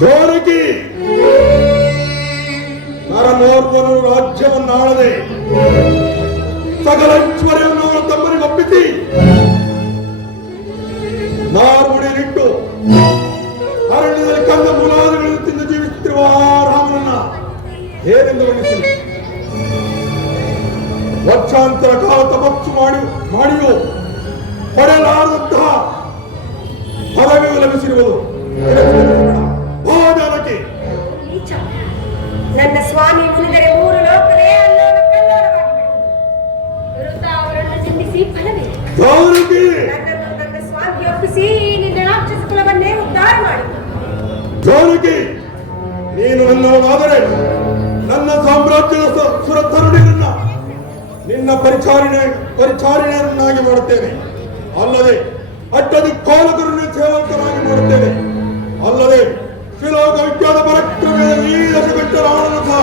ಜಾನಕಿ, ನರನೋರ್ವನು ರಾಜ್ಯವನ್ನಾಳದೆ ಸಕಲ ಐಶ್ವರ್ಯವನ್ನು ಅವರ ತಮ್ಮನಿಗೆ ಒಪ್ಪಿಸಿ ನಾರ್ಮುಡಿಯಲ್ಲಿಟ್ಟು ಅರಣ್ಯದಲ್ಲಿ ಕಂದ ಮೂಲಾದಿಗಳನ್ನು ತಿಂದು ಜೀವಿಸುತ್ತಿರುವ ರಾಮನನ್ನ ಏನೆಂದು ವರ್ಣಿಸಲಿ? ವರ್ಷಾಂತರ ಕಾಲ ತಪಸ್ಸು ಮಾಡಿಯೂ ಪಡೆಯಲಾರದಂತಹ ಪದವಿಯು ಲಭಿಸಿರುವುದು. ಜಾನಕಿ, ನೀಚ. ನನ್ನ ಸ್ವಾಮಿ ಮುನಿದರೆ 3 ಲೋಕವೇ ಅಲ್ಲೋಲ ಕಲ್ಲೋಲವಾಗಿಬಿಡುವುದು. ವಿರುದ್ಧ ಅವರನ್ನು ನಿಂದಿಸಿ ಫಲವೇ? ಜಾನಕಿ, ನನ್ನನ್ನು ನನ್ನ ಸ್ವಾಮಿ ಒಪ್ಪಿಸಿ ನಿನ್ನ ರಾಕ್ಷಸ ಕುಲವನ್ನೇ ಉದ್ಧಾರ ಮಾಡಿ. ಜಾನಕಿ, ನೀನು ನನ್ನವನಾದರೆ ನನ್ನ ಸಾಮ್ರಾಜ್ಯದ ಸುರತರುಣಿಯನ್ನ ನಿನ್ನ ಪರಿಚಾರಣೆಯನ್ನಾಗಿ ಮಾಡುತ್ತೇನೆ. ಅಲ್ಲದೆ ಅಡ್ಡದಿಕ್ಕಾಲಕರನ್ನ ಸೇವಕನಾಗಿ ಮಾಡುತ್ತೇನೆ. ಅಲ್ಲದೆ ಶ್ರೀಲೋಕ ವಿಖ್ಯಾತ ಪರಾಕ್ರಮದ ಈ ದಶಗಟ್ಟ ರಾವಣನು ಸಹ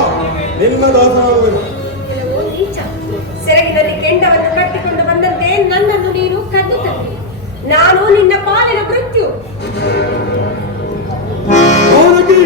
ನಿನ್ನ ದಾಸನಾಗುವೆನು. ಕೆಲವು ನೀಚ. ಸೆರಗಿನಲ್ಲಿ ಕೆಂಡವನ್ನು ಕಟ್ಟಿಕೊಂಡು ಬಂದಂತೆ ನನ್ನನ್ನು ನೀನು ಕದ್ದು ತಂದೆ. ನಾನು ನಿನ್ನ ಪಾಲಿನ ಮೃತ್ಯು. ಜಾನಕಿ,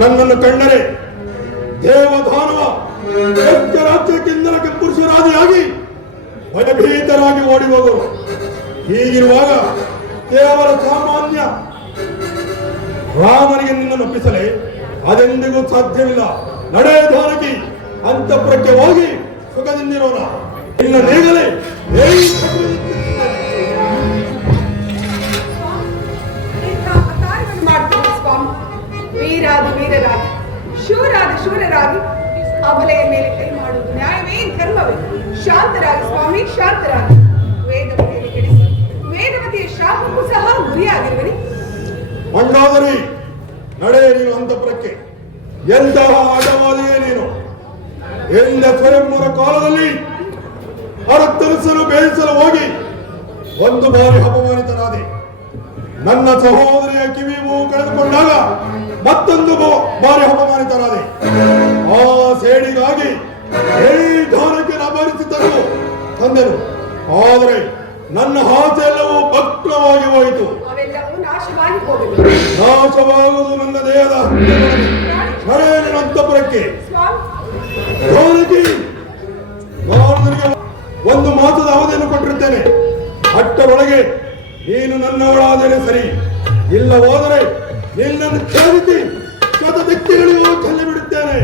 ನನ್ನನ್ನು ಕಂಡರೆ ದೇವದಾನವ ರಾಜ್ಯಕ್ಕಿಂದಲಕ್ಕೆ ಪುರುಷರಾದಿಯಾಗಿ ಭಯಭೀತರಾಗಿ ಓಡಿ ಹೋಗುವರು. ಹೀಗಿರುವಾಗ ಕೇವಲ ಸಾಮಾನ್ಯ ರಾಮನಿಗೆ ನಿನ್ನನ್ನು ಒಪ್ಪಿಸಲೇ ಅದೆಂದಿಗೂ ಸಾಧ್ಯವಿಲ್ಲ. ನಡೆ ಜಾನಕಿ, ಅಂತಃಪುರಕ್ಕೆ ಹೋಗಿ ಸುಖದಿಂದಿರೋಣ. ನಿನ್ನ ನೇಗಲೇ ವೀರಾದ ವೀರರಾಗಿ, ಶೂರಾದ ಶೂರರಾಗಿ, ಅಬಲೆಯ ಮೇಲೆ ಕೈ ಮಾಡುವುದು ನ್ಯಾಯವೇ, ಧರ್ಮವೇ? ಶಾಂತರಾಗಿ ಸ್ವಾಮಿ, ಶಾಂತರಾಗಿ. ವೇದವತಿಯನ್ನು ಕೆಡಿಸಿ ವೇದವತಿಯ ಶಾಪಕ್ಕೂ ಸಹ ಗುರಿಯಾಗಿರುವನಿ. ಮಂಡೋದರಿ, ನಡೆ ನೀನು ಅಂತಃಪುರಕ್ಕೆ. ಎಂತಹ ಆಟವಾದಿಯೇ ನೀನು! ಎಂದ ಸ್ವಯಂವರ ಕಾಲದಲ್ಲಿ ಅರತ್ತರಸನ್ನು ಬೇಯಿಸಲು ಹೋಗಿ ಒಂದು ಬಾರಿ ಅಪಮಾನಿತನಾದೆ. ನನ್ನ ಸಹೋದರಿಯ ಕಿವಿಯೂ ಕಳೆದುಕೊಂಡಾಗ ಮತ್ತೊಂದು ಬಾರಿ ಅಪಮಾನಿತರಾದೆ. ಆ ಸೇಡಿಗಾಗಿ ಜಾನಕಿ ಅಪಹರಿಸಿದ್ದರು ತಂದೆನು. ಆದರೆ ನನ್ನ ಆಸೆಯೆಲ್ಲವೂ ಭಗ್ನವಾಗಿ ಹೋಯಿತು. ಅವೆಲ್ಲವೂ ನಾಶವಾಗಿ ಹೋಗಲಿ. ನಾಶವಾಗುವುದು ನನ್ನ ದೇಹದ ನಡೆಯ ಅಂತಃಪುರಕ್ಕೆ. ಜಾನಕಿ, ನಾನು ನಿನಗೆ ಒಂದು ಮಾಸದ ಅವಧಿಯನ್ನು ಕೊಟ್ಟಿರುತ್ತೇನೆ. ಅಷ್ಟರೊಳಗೆ ನೀನು ನನ್ನವಳಾದರೆ ಸರಿ, ಇಲ್ಲ ಹೋದರೆ ನಿನ್ನನ್ನು ಛೇದಿಸಿ ಶತ ದಿಕ್ಕಿಗಳಿಗೂ ಚೆಲ್ಲಿ ಬಿಡುತ್ತೇನೆ.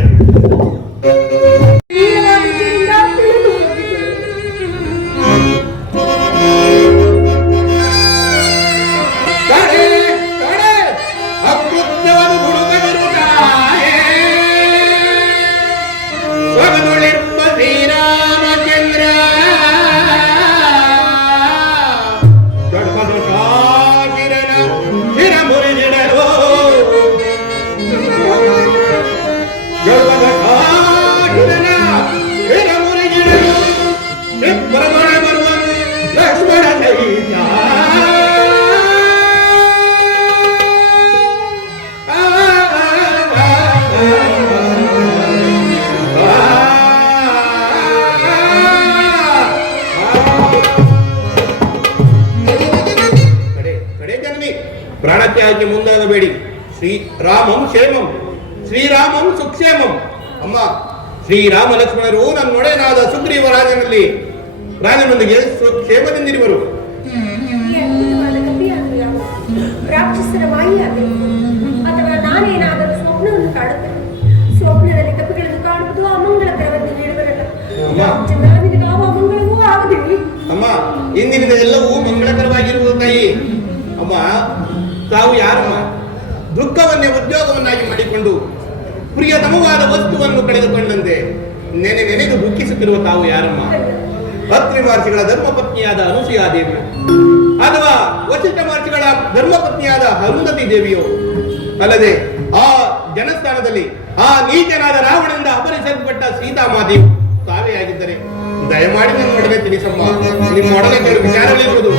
ಗರ್ಭದ ರಾಮಂ ಕ್ಷೇಮಂ ಶ್ರೀರಾಮಂ ಸುಕ್ಷೇಮಂ. ಅಮ್ಮ, ಶ್ರೀರಾಮ ಲಕ್ಷ್ಮಣರು ನನ್ನ ಒಡೆಯನಾದ ಸುಗ್ರೀವ ರಾಜನೊಂದಿಗೆ ಕ್ಷೇಮದಿಂದಿರುವರು. ಈ ಅದ್ಭುತವಾದ ಕಥೆಯಾದರೂ ಯಾವುದು? ರಾಕ್ಷಸರ ಮಾಯಿಯಾಗಿರುವುದು ಅಥವಾ ನಾನೇನಾದರೂ ಸ್ವಪ್ನವನ್ನು ಕಾಡುತ್ತೇನೆ? ಸ್ವಪ್ನದಲ್ಲಿ ತಪ್ಪುಗಳನ್ನು ಕಾಣುವುದು ಅಮಂಗಳಕರವನ್ನು ಹೇಳುವರಲ್ಲ. ರಾಮಚಂದ್ರ ಯಾವ ಅಮಂಗಳವೂ ಆಗುದಿಲ್ಲ. ಅಮ್ಮ, ಇಂದಿನಿಂದ ಎಲ್ಲವೂ ಮಂಗಳಕರವಾಗಿರುವುದು ತಾಯಿ. ಅಮ್ಮ, ತಾವು ಯಾರಮ್ಮ? ದುಃಖವನ್ನೇ ಉದ್ಯೋಗವನ್ನಾಗಿ ಮಾಡಿಕೊಂಡು ಪ್ರಿಯತಮವಾದ ವಸ್ತುವನ್ನು ಕಳೆದುಕೊಂಡಂತೆ ನೆನೆದು ದುಃಖಿಸುತ್ತಿರುವ ತಾವು ಯಾರಮ್ಮ? ಅತ್ರಿ ಮಹರ್ಷಿಗಳ ಧರ್ಮಪತ್ನಿಯಾದ ಅನುಸೂಯಾದೇವಿ ಅಥವಾ ವಸಿಷ್ಠ ಮಹರ್ಷಿಗಳ ಧರ್ಮಪತ್ನಿಯಾದ ಅರುಂಧತಿ ದೇವಿಯೋ? ಅಲ್ಲದೆ ಆ ಜನಸ್ಥಾನದಲ್ಲಿ ಆ ನೀಚನಾದ ರಾವಣನಿಂದ ಅಪಹರಿಸಲ್ಪಟ್ಟ ಸೀತಾಮಾತೆಯು ತಾವೇ ಆಗಿದ್ದರೆ ದಯಮಾಡಿ ನನ್ನ ಒಡನೆ ತಿಳಿಸಮ್ಮ. ನಿಮ್ಮ ಒಡನೆ ಕೆಲವು ವಿಚಾರಗಳಿರುವುದು.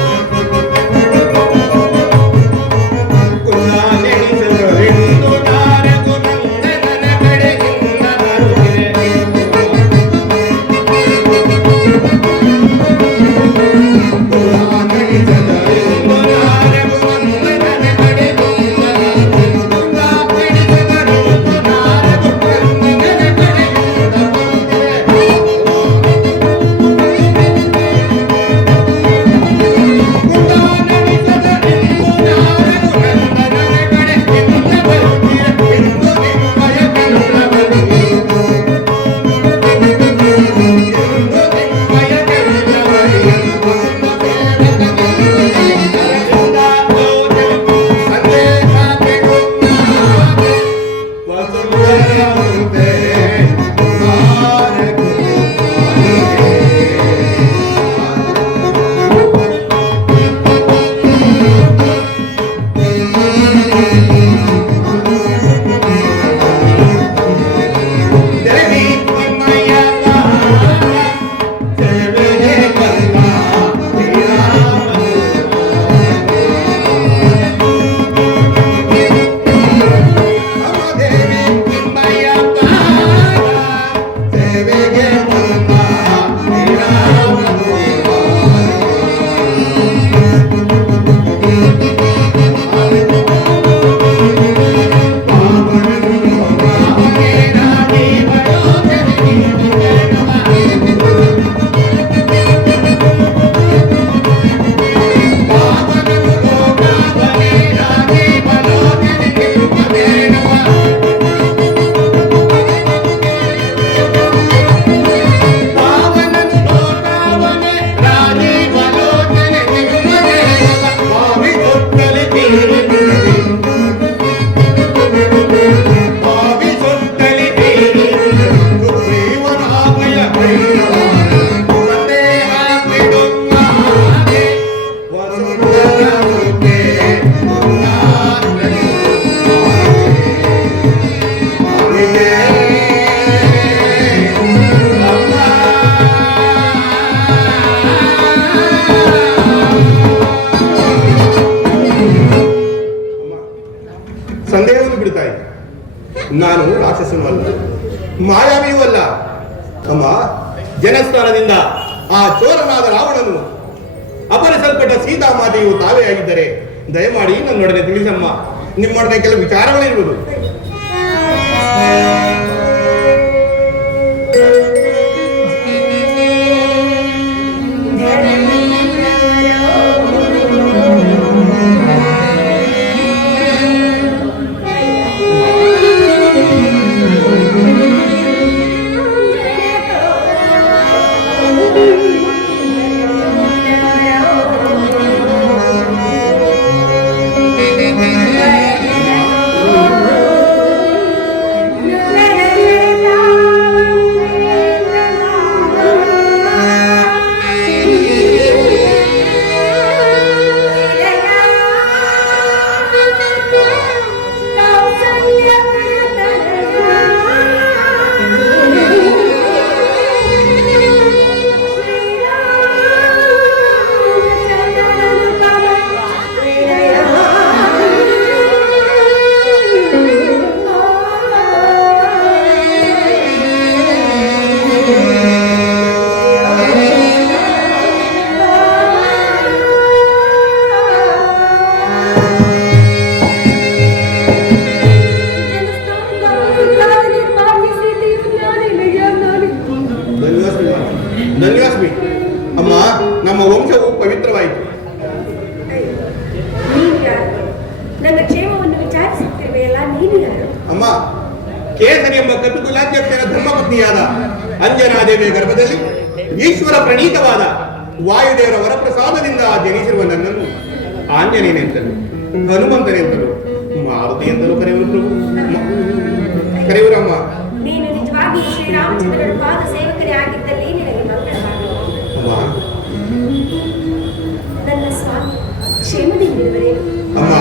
ಸಂದೇಹವನ್ನು ಬಿಡ್ತಾ ಇದೆ. ನಾನು ರಾಕ್ಷಸನೂ ಅಲ್ಲ, ಮಾಯಾವಿಯೂ ಅಲ್ಲ. ಅಮ್ಮ, ಜನಸ್ಥಾನದಿಂದ ಆ ಚೋರನಾದ ರಾವಣನು ಅಪಹರಿಸಲ್ಪಟ್ಟ ಸೀತಾಮಾತೆಯು ತಾವೇ ಆಗಿದ್ದರೆ ದಯಮಾಡಿ ನನ್ನೊಡನೆ ತಿಳಿಸಮ್ಮ. ನಿಮ್ಮೊಡನೆ ಕೆಲವು ವಿಚಾರಗಳಿರುವುದು. ಅಮ್ಮ, ಕೇಸರಿ ಎಂಬ ಕಪಿಕುಲಾಧ್ಯಕ್ಷರ ಧರ್ಮಪತ್ನಿಯಾದ ಅಂಜನಾದೇವಿಯ ಗರ್ಭದಲ್ಲಿ ಈಶ್ವರ ಪ್ರಣೀತವಾದ ವಾಯುದೇವರ ವರಪ್ರಸಾದದಿಂದ ಜನಿಸಿರುವ ನನ್ನನ್ನು ಆಂಜನೇಯನೆಂತಲೂ ಹನುಮಂತನೆಂತಲೂ ಮಾರುತಿ ಎಂತಲೂ ಕರೆಯುವರು ಕರೆಯುವರಮ್ಮ. ನೀನು ನಿಜವಾಗಿ ಶ್ರೀರಾಮಚಂದ್ರನ ಪಾದ ಸೇವಕರೇ ಆಗಿದ್ದಲ್ಲಿ ನಿನಗೆ ಮಂಗಳವಾಗಲಿ. ಅಮ್ಮ, ನನ್ನ ಸ್ವಾಮಿ ಕ್ಷೇಮದಿಂದಿರುವರೆ. ಅಮ್ಮ,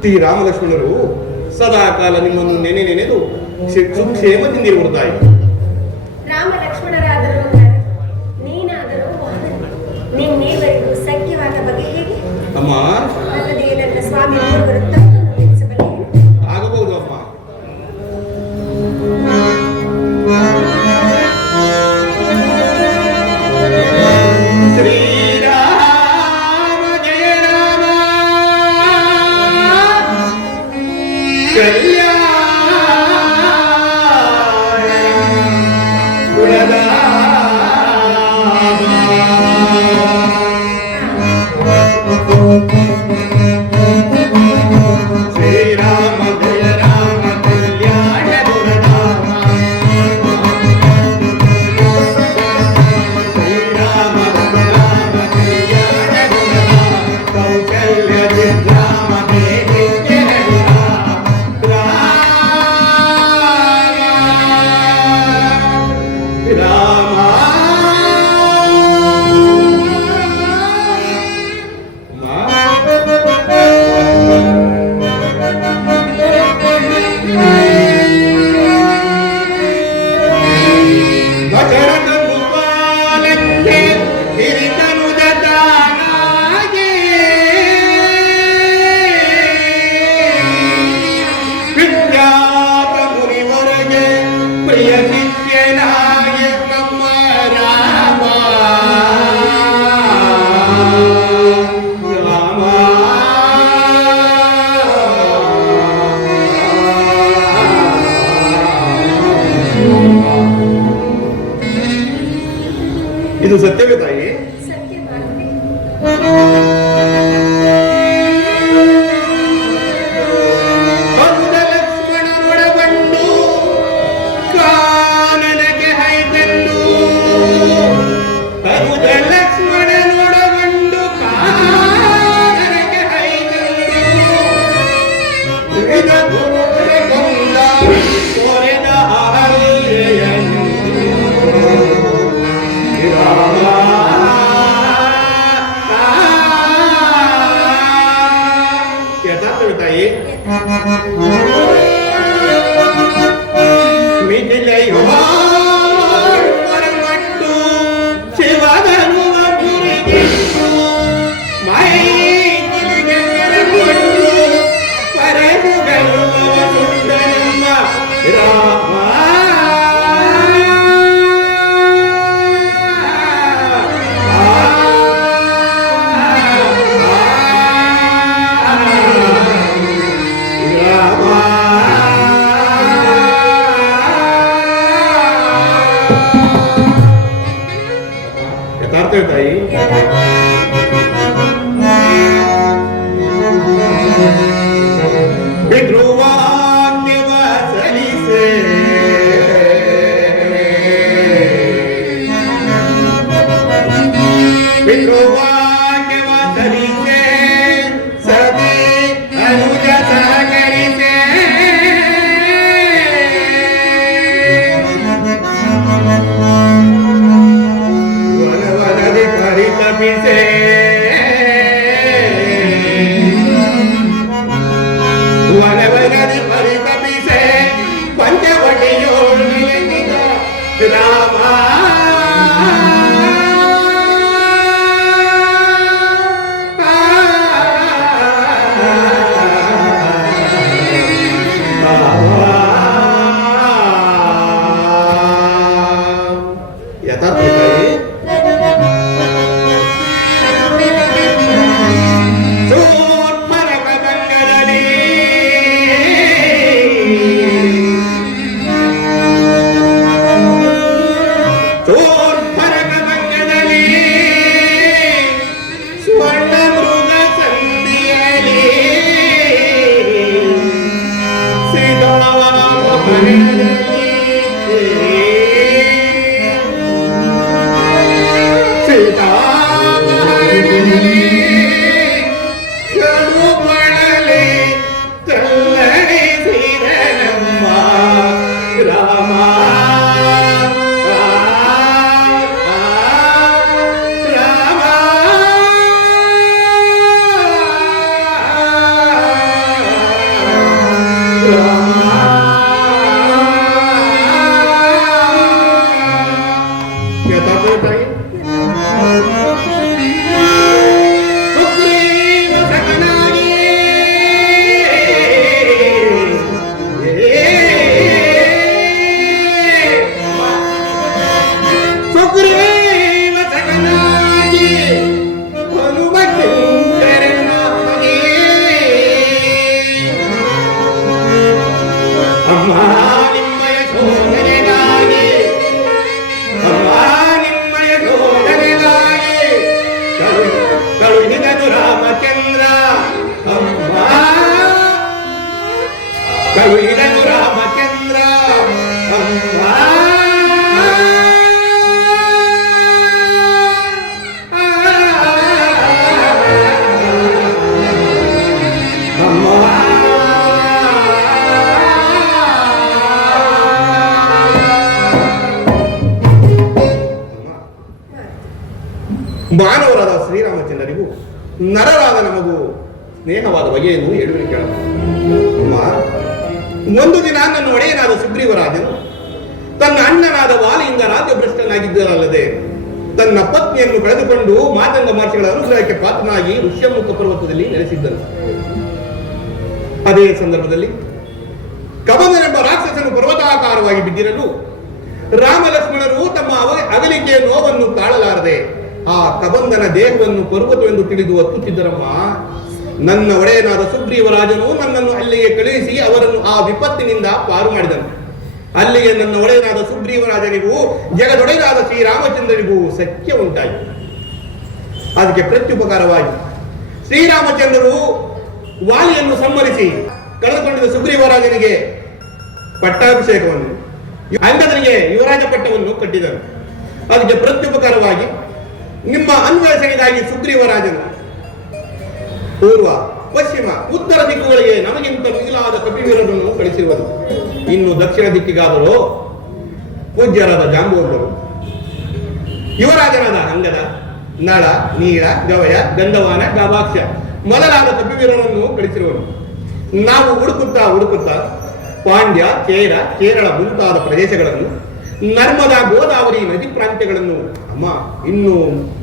ಶ್ರೀರಾಮಲಕ್ಷ್ಮಣರು ಸದಾ ಕಾಲ ನಿಮ್ಮನ್ನು ನೆನೆದು ಸುಕ್ಷೇಮದಿಂದಿರುವರು ತಾಯಿ. ರಾಮ ಲಕ್ಷ್ಮಣರಾದರೂ ನೀನಾದರೂ ನಿನ್ನೇವರಿಗೂ ಸಖ್ಯವಾದ ಬಗೆ ಹೇಗೆ? ಅಮ್ಮ, ಅಲ್ಲದೆ ನನ್ನ ಸ್ವಾಮಿ ತಪ್ಪನ್ನು ತಿಳಿಸಬಲ್ಲೆ? ಆಗಬಹುದು ಅಮ್ಮ. ಇದು ಸತ್ಯವೇ ತಾಯಿ? ಸತ್ಯ ಮಾತೆ. ಲಕ್ಷ್ಮಣನೊಡಗೊಂಡು ಕಾನನಗೆ ಮಿಥಿಲೆಯೋ ಮರಮಟ್ಟು ಶಿವಧನುವ ಮುರಿಗಿಟ್ಟು ಮೈಗೆ ಕೊಟ್ಟು ಪರಗುಗಳು ಸುಂದರಮ್ಮ ರಾಮ ಯಥಾರ್ಥ ತಾಯಿ ಪಿತೃವಾಕ್ಯವ ಸಲ್ಲಿಸೆ ಪಿತೃವಾಕ್ಯವ ಸಲ್ಲಿಸೆ ಸತಿ ಅನುಜ ಸಹಕರಿಸೆ ವನವನದಿ ಪರಿತಪಿಸೆ ವನವನದಿ ಪರಿತಪಿಸೆ ಪಂಚವಟಿಯೋಳು ರಾಮ ಯಥಾರ್ಥ ತಾಯಿ ಸ್ವರ್ಣ ಮೃಗ ಸಂಧಿಯಲಿ ಕರುಳಿದನು ರಾಮಚಂದ್ರ ಮಾನವರಾದ ಶ್ರೀರಾಮಚಂದ್ರನಿಗೂ ನರರಾದ ನಮಗೂ ಸ್ನೇಹವಾದ ಬಗೆಯನ್ನು ಹೇಳುವನು ಕೇಳ. ಒಂದು ದಿನ ನನ್ನ ಒಡೆಯನಾದ ಸುಗ್ರೀವರಾಜನು ತನ್ನ ಅಣ್ಣನಾದ ವಾಲಿಯಿಂದ ರಾಜ್ಯಭ್ರಷ್ಟನಾಗಿದ್ದರಲ್ಲದೆ ತನ್ನ ಪತ್ನಿಯನ್ನು ಕಳೆದುಕೊಂಡು ಮಾತಂಗ ಮಹರ್ಷಿಗಳ ಅನುಗ್ರಹಕ್ಕೆ ಪಾತ್ರನಾಗಿ ಋಷ್ಯಮುಖ ಪರ್ವತದಲ್ಲಿ ನೆಲೆಸಿದ್ದನು. ಅದೇ ಸಂದರ್ಭದಲ್ಲಿ ಕಬಂದನೆಂಬ ರಾಕ್ಷಸನು ಪರ್ವತಾಕಾರವಾಗಿ ಬಿದ್ದಿರಲು ರಾಮ ಲಕ್ಷ್ಮಣರು ತಮ್ಮ ಅಗಲಿಕೆಯ ನೋವನ್ನು ತಾಳಲಾರದೆ ಆ ಕಬಂದನ ದೇಹವನ್ನು ಪರ್ವತವೆಂದು ತಿಳಿದು ಹತ್ತುತ್ತಿದ್ದರಮ್ಮ. ನನ್ನ ಒಡೆಯನಾದ ಸುಗ್ರೀವರಾಜನು ನನ್ನನ್ನು ಅಲ್ಲಿಗೆ ಕಳುಹಿಸಿ ಅವರನ್ನು ಆ ವಿಪತ್ತಿನಿಂದ ಪಾರು ಮಾಡಿದನು. ಅಲ್ಲಿಗೆ ನನ್ನ ಒಡೆಯನಾದ ಸುಗ್ರೀವರಾಜನಿಗೂ ಜಗದೊಡೆಯನಾದ ಶ್ರೀರಾಮಚಂದ್ರನಿಗೂ ಸಖ್ಯ ಉಂಟಾಯಿತು. ಅದಕ್ಕೆ ಪ್ರತ್ಯುಪಕಾರವಾಗಿ ಶ್ರೀರಾಮಚಂದ್ರರು ವಾಲಿಯನ್ನು ಸಂಹರಿಸಿ ಕಳೆದುಕೊಂಡಿದ್ದ ಸುಗ್ರೀವರಾಜನಿಗೆ ಪಟ್ಟಾಭಿಷೇಕವನ್ನು, ಅಂಗದನಿಗೆ ಯುವರಾಜ ಪಟ್ಟವನ್ನು ಕಟ್ಟಿದನು. ಅದಕ್ಕೆ ಪ್ರತ್ಯುಪಕಾರವಾಗಿ ನಿಮ್ಮ ಅನ್ವೇಷಣೆಗಾಗಿ ಸುಗ್ರೀವರಾಜನು ಪೂರ್ವ, ಪಶ್ಚಿಮ, ಉತ್ತರ ದಿಕ್ಕುಗಳಿಗೆ ನಮಗಿಂತ ಮಿಗಿಲಾದ ಕಪಿವೀರರನ್ನು ಕಳಿಸಿರುವರು. ಇನ್ನು ದಕ್ಷಿಣ ದಿಕ್ಕಿಗಾದರೂ ಪೂಜ್ಯರಾದ ಜಾಂಬವಂತರು, ಯುವರಾಜನಾದ ಅಂಗದ, ನಳ, ನೀಳ, ಗವಯ, ಗಂಧವಾನ, ಗಾಭಾಕ್ಷ ಮೊದಲಾದ ಕಪಿವೀರರನ್ನು ಕಳಿಸಿರುವರು. ನಾವು ಹುಡುಕುತ್ತಾ ಪಾಂಡ್ಯ, ಕೇರಳ ಮುಂತಾದ ಪ್ರದೇಶಗಳನ್ನು, ನರ್ಮದಾ, ಗೋದಾವರಿ ನದಿ ಪ್ರಾಂತ್ಯಗಳನ್ನು, ಅಮ್ಮ ಇನ್ನು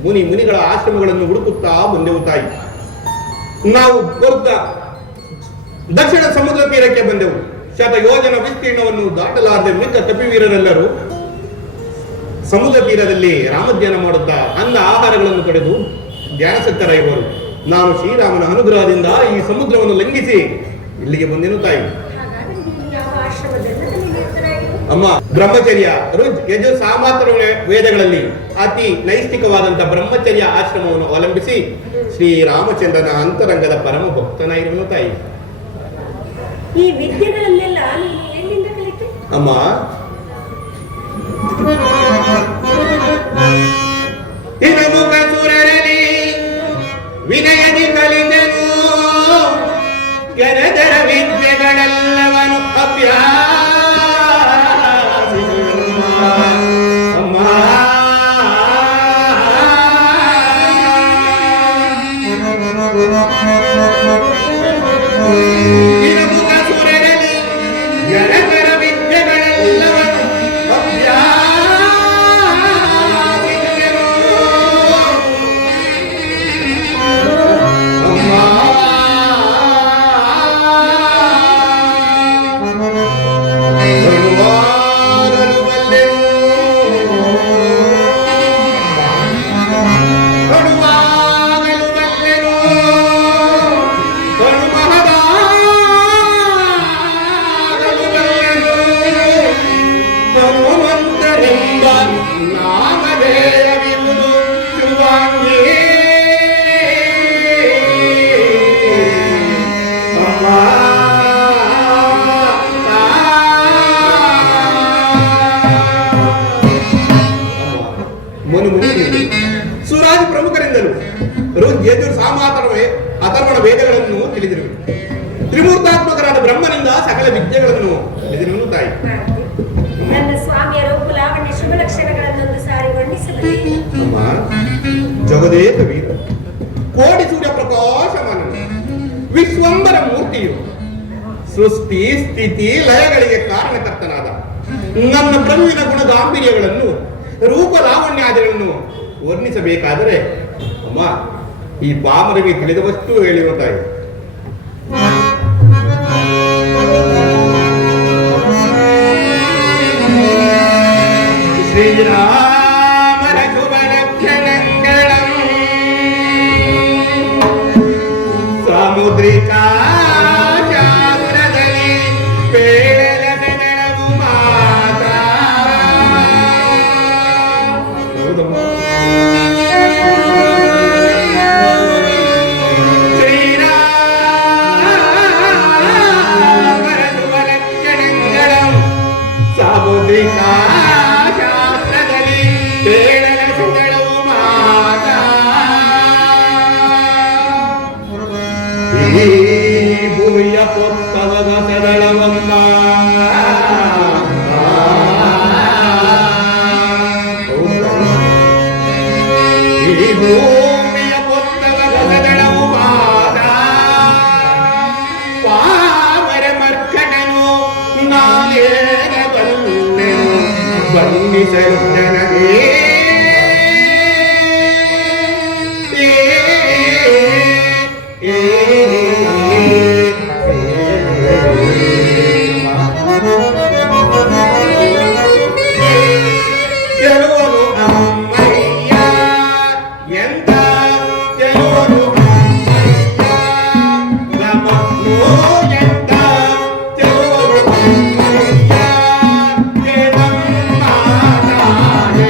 ಮುನಿಗಳ ಆಶ್ರಮಗಳನ್ನು ಹುಡುಕುತ್ತಾ ಬಂದೆವು ತಾಯಿ. ನಾವು ಬರುತ್ತಾ ದಕ್ಷಿಣ ಸಮುದ್ರ ತೀರಕ್ಕೆ ಬಂದೆವು. ಶತಯೋಜನ ವಿಸ್ತೀರ್ಣವನ್ನು ದಾಟಲಾರದೆ ಮಿಕ್ಕ ಕಪಿವೀರರೆಲ್ಲರೂ ಸಮುದ್ರ ತೀರದಲ್ಲಿ ರಾಮಧ್ಯಾನ ಮಾಡುತ್ತಾ ಅನ್ನ ಆಹಾರಗಳನ್ನು ಪಡೆದು ಧ್ಯಾನಸಕ್ತರಾಗಿರುವರು. ನಾನು ಶ್ರೀರಾಮನ ಅನುಗ್ರಹದಿಂದ ಈ ಸಮುದ್ರವನ್ನು ಲಂಘಿಸಿ ಇಲ್ಲಿಗೆ ಬಂದೆನು ತಾಯಿ. ಹಾಗಾದ್ರೆ ನೀವು ಯಾವ ಆಶ್ರಮದಲ್ಲಿ ನಿರತರಾಗಿರು? ಅಮ್ಮ, ಬ್ರಹ್ಮಚರ್ಯ, ಋಜ್, ಯಜು, ಸಾಮಾತ್ರ ವೇದಗಳಲ್ಲಿ ಅತಿ ನೈಷ್ಠಿಕವಾದಂತಹ ಬ್ರಹ್ಮಚರ್ಯ ಆಶ್ರಮವನ್ನು ಅವಲಂಬಿಸಿ ಶ್ರೀರಾಮಚಂದ್ರನ ಅಂತರಂಗದ ಪರಮ ಭಕ್ತನಾಗಿರುವನು ತಾಯಿ. ಈ ವಿದ್ಯೆಗಳನ್ನೆಲ್ಲ ನೀನು ಎಲ್ಲಿಂದ ಕಲಿತೆ? ಅಮ್ಮ, ಹಿರಮುಖ ಸುರರಲ್ಲಿ ವಿನಯದಿ ಕಲಿತೆನು, ಗರದರ ವಿದ್ಯೆಗಳೆಲ್ಲವನು ಅಭ್ಯಾಸಿಸುವೆನು. ಅಮ್ಮ, ಹಿರಮುಖ ಸುರರಲ್ಲಿ ಗರದರ ವಿದ್ಯೆಗಳೆಲ್ಲವನು ಅಭ್ಯಾಸಿಸುವೆನು. ಅಮ್ಮ, ಕರುವಾಗಲು ಬಲ್ಲೆನು, ಕರುವಾಗಲು ಬಲ್ಲೆನು, ಕರುಮಹದಾಗಲು ಬಲ್ಲೆನು. ಹನುಮಂತನೆಂಬ ನಾಮಧೇಯವಿರುವುದು ಶುಭಾಂಗಿ. ಅಮ್ಮ, ಸುರಾಜ್ ಪ್ರಮುಖರಿಂದಲೂ ಋಗ್, ಯಜುರ್, ಸಾಮಾತರವೇ ಅಥರ್ವಣ ವೇದಗಳನ್ನು ತಿಳಿದಿರುವೆ. ತ್ರಿಮೂರ್ತಾತ್ಮಕರಾದ ಬ್ರಹ್ಮನಿಂದ ಸಕಲ ವಿದ್ಯೆಗಳನ್ನು ತಿಳಿದಿರುವನು ತಾಯಿ. ನನ್ನ ಸ್ವಾಮಿಯ ರೂಪ ಲಾವಣ್ಯ ಶುಭ ಲಕ್ಷಣಗಳನ್ನೊಂದು ಸಾರಿ ವರ್ಣಿಸಬಲ್ಲೆ? ಅಮ್ಮ, ಜಗದೇಕ ವೀರ, ಕೋಟಿ ಸೂರ್ಯ ಪ್ರಕಾಶಮಾನ, ವಿಶ್ವಂಬರ ಮೂರ್ತಿಯು, ಸೃಷ್ಟಿ ಸ್ಥಿತಿ ಲಯಗಳಿಗೆ ಕಾರಣಕರ್ತನಾದ ನನ್ನ ಪ್ರಭುವಿನ ಗುಣ ಗಾಂಭೀರ್ಯಗಳನ್ನು, ರೂಪ ಲಾವಣ್ಯಾದಿಗಳನ್ನು ವರ್ಣಿಸಬೇಕಾದರೆ ಅಮ್ಮ ಈ ಪಾಮರಿಗೆ ತಿಳಿದವಷ್ಟು ಹೇಳಿರುವ ತಾಯಿ. ಶ್ರೀರಾಮನ ಶುಭ ಲಕ್ಷಣಗಳಂ ಸಾಮುದ್ರಿಕಾ ಚಾದುರದಲ್ಲಿ ಪೇಳಲದೆನಳವು ಮಾತಾ. ಹೌದಮ್ಮ, ಶ್ರೀರಾಮನ ಶುಭ ಲಕ್ಷಣಗಳಂ ಸಾಮುದ್ರಿಕಾ ಶಾಸ್ತ್ರದಲ್ಲಿ ಪೇಳಲದೆನಳವು ಮಾತಾ. ಈ ಭೂಮಿಯ ಪೊತ್ತವದ ಸರಳವಮ್ಮ, ಈ ಭೂಮಿಯ ಪೊತ್ತವದ ಸರಳವು ಮಾದ ಪಾಮರ ಮರ್ಕಟನು ನಾನೇನ ಬಲ್ಲೆನು ಬನ್ನಿಸಲು ನನಗೆ. ಗೆಲುವನು ಅಮ್ಮಯ್ಯ, ಎಂತ ಗೆಲುವನು ಅಮ್ಮಯ್ಯ, ನಮ್ಮನ್ನು ಎಂತ ಗೆಲುವನು ಅಮ್ಮಯ್ಯ, ಏನಮ್ಮ ತಾಯ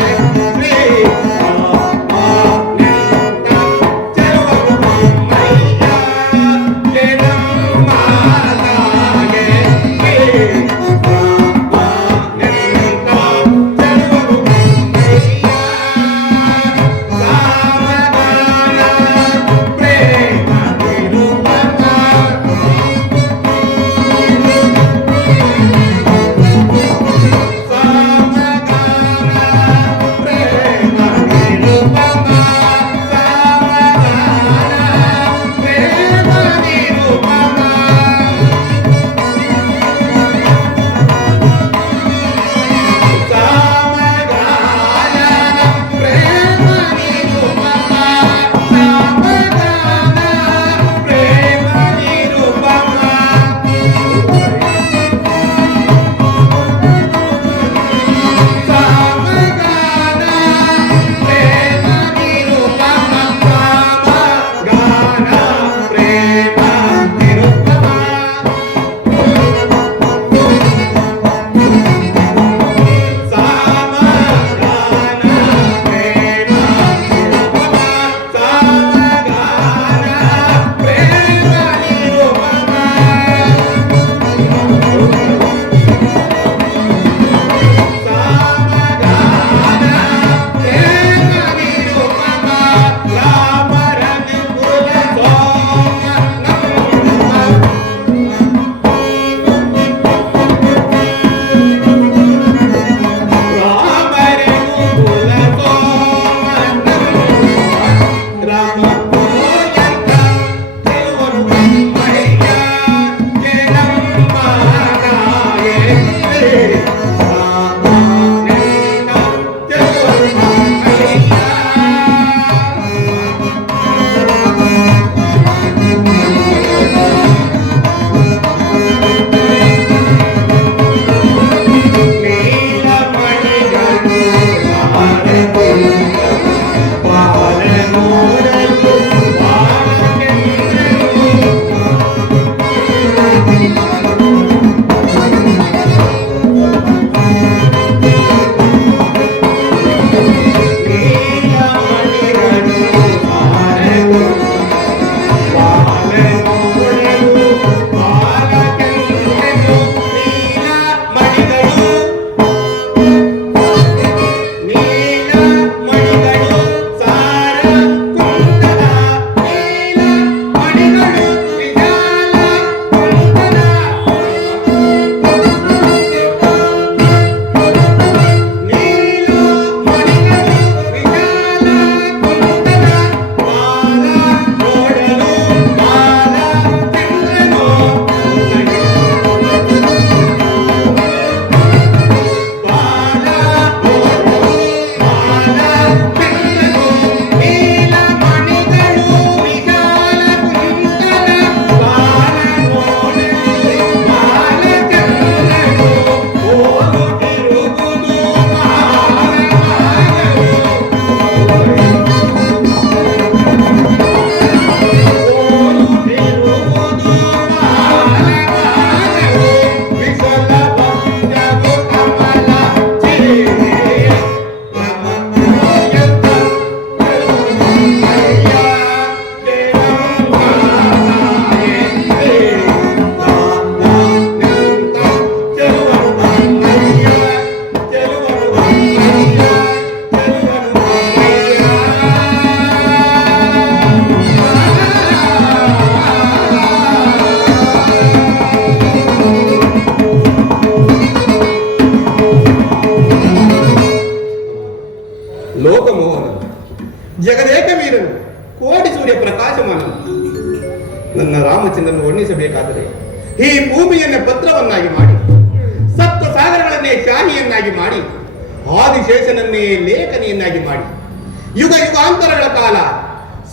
ಲೋಕಮೋಹನ ಜಗದೇಕ ವೀರನು ಕೋಟಿ ಸೂರ್ಯ ಪ್ರಕಾಶಮಾನ ನನ್ನ ರಾಮಚಂದ್ರನು ವರ್ಣಿಸಬೇಕಾದರೆ ಈ ಭೂಮಿಯನ್ನೇ ಪತ್ರವನ್ನಾಗಿ ಮಾಡಿ ಸಪ್ತ ಸಾಗರಗಳನ್ನೇ ಶಾಹಿಯನ್ನಾಗಿ ಮಾಡಿ ಆದಿಶೇಷನನ್ನೇ ಲೇಖನಿಯನ್ನಾಗಿ ಮಾಡಿ ಯುಗ ಯುಗಾಂತರಗಳ ಕಾಲ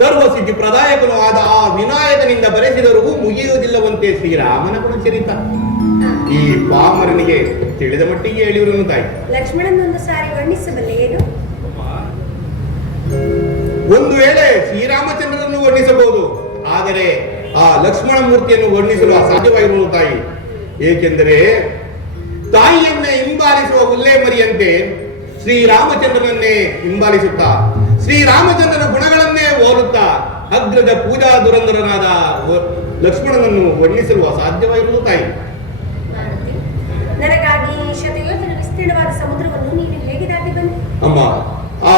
ಸರ್ವಸಿದ್ಧಿ ಪ್ರದಾಯಕನು ಆದ ಆ ವಿನಾಯಕನಿಂದ ಬರೆಸಿದರೂ ಮುಗಿಯುವುದಿಲ್ಲವಂತೆ ಶ್ರೀರಾಮನ ಗುಣಚರಿತ. ಈ ಪಾಮರನಿಗೆ ತಿಳಿದ ಮಟ್ಟಿಗೆ ಹೇಳಿರುವನು ತಾಯಿ. ಲಕ್ಷ್ಮಣನೊಂದು ಸಾರಿ ವರ್ಣಿಸಬಲ್ಲೆ ಏನು? ಒಂದು ವೇಳೆ ಶ್ರೀರಾಮಚಂದ್ರನನ್ನು ವರ್ಣಿಸಬಹುದು, ಆದರೆ ಆ ಲಕ್ಷ್ಮಣ ಮೂರ್ತಿಯನ್ನು ವರ್ಣಿಸಲು ಅಸಾಧ್ಯವಾಗಿರುವುದು ತಾಯಿ. ಏಕೆಂದರೆ ತಾಯಿಯನ್ನೇ ಹಿಂಬಾಲಿಸುವ ಉಲ್ಲೇಮರಿಯಂತೆ ಶ್ರೀರಾಮಚಂದ್ರನನ್ನೇ ಹಿಂಬಾಲಿಸುತ್ತಾ ಶ್ರೀರಾಮಚಂದ್ರನ ಗುಣಗಳನ್ನೇ ಹೋಲುತ್ತಾ ಅಗ್ರದ ಪೂಜಾ ದುರಂಧರನಾದ ಲಕ್ಷ್ಮಣನನ್ನು ವರ್ಣಿಸಲು ಅಸಾಧ್ಯವಾಗಿರುವುದು ತಾಯಿ. ನನಗಾಗಿ ಶತಯೋಜನ ವಿಸ್ತೀರ್ಣವಾದ ಸಮುದ್ರವನ್ನು ನೀನು ಹೇಗೆ ದಾಟಿ ಬಂದೆ? ಅಮ್ಮ, ಆ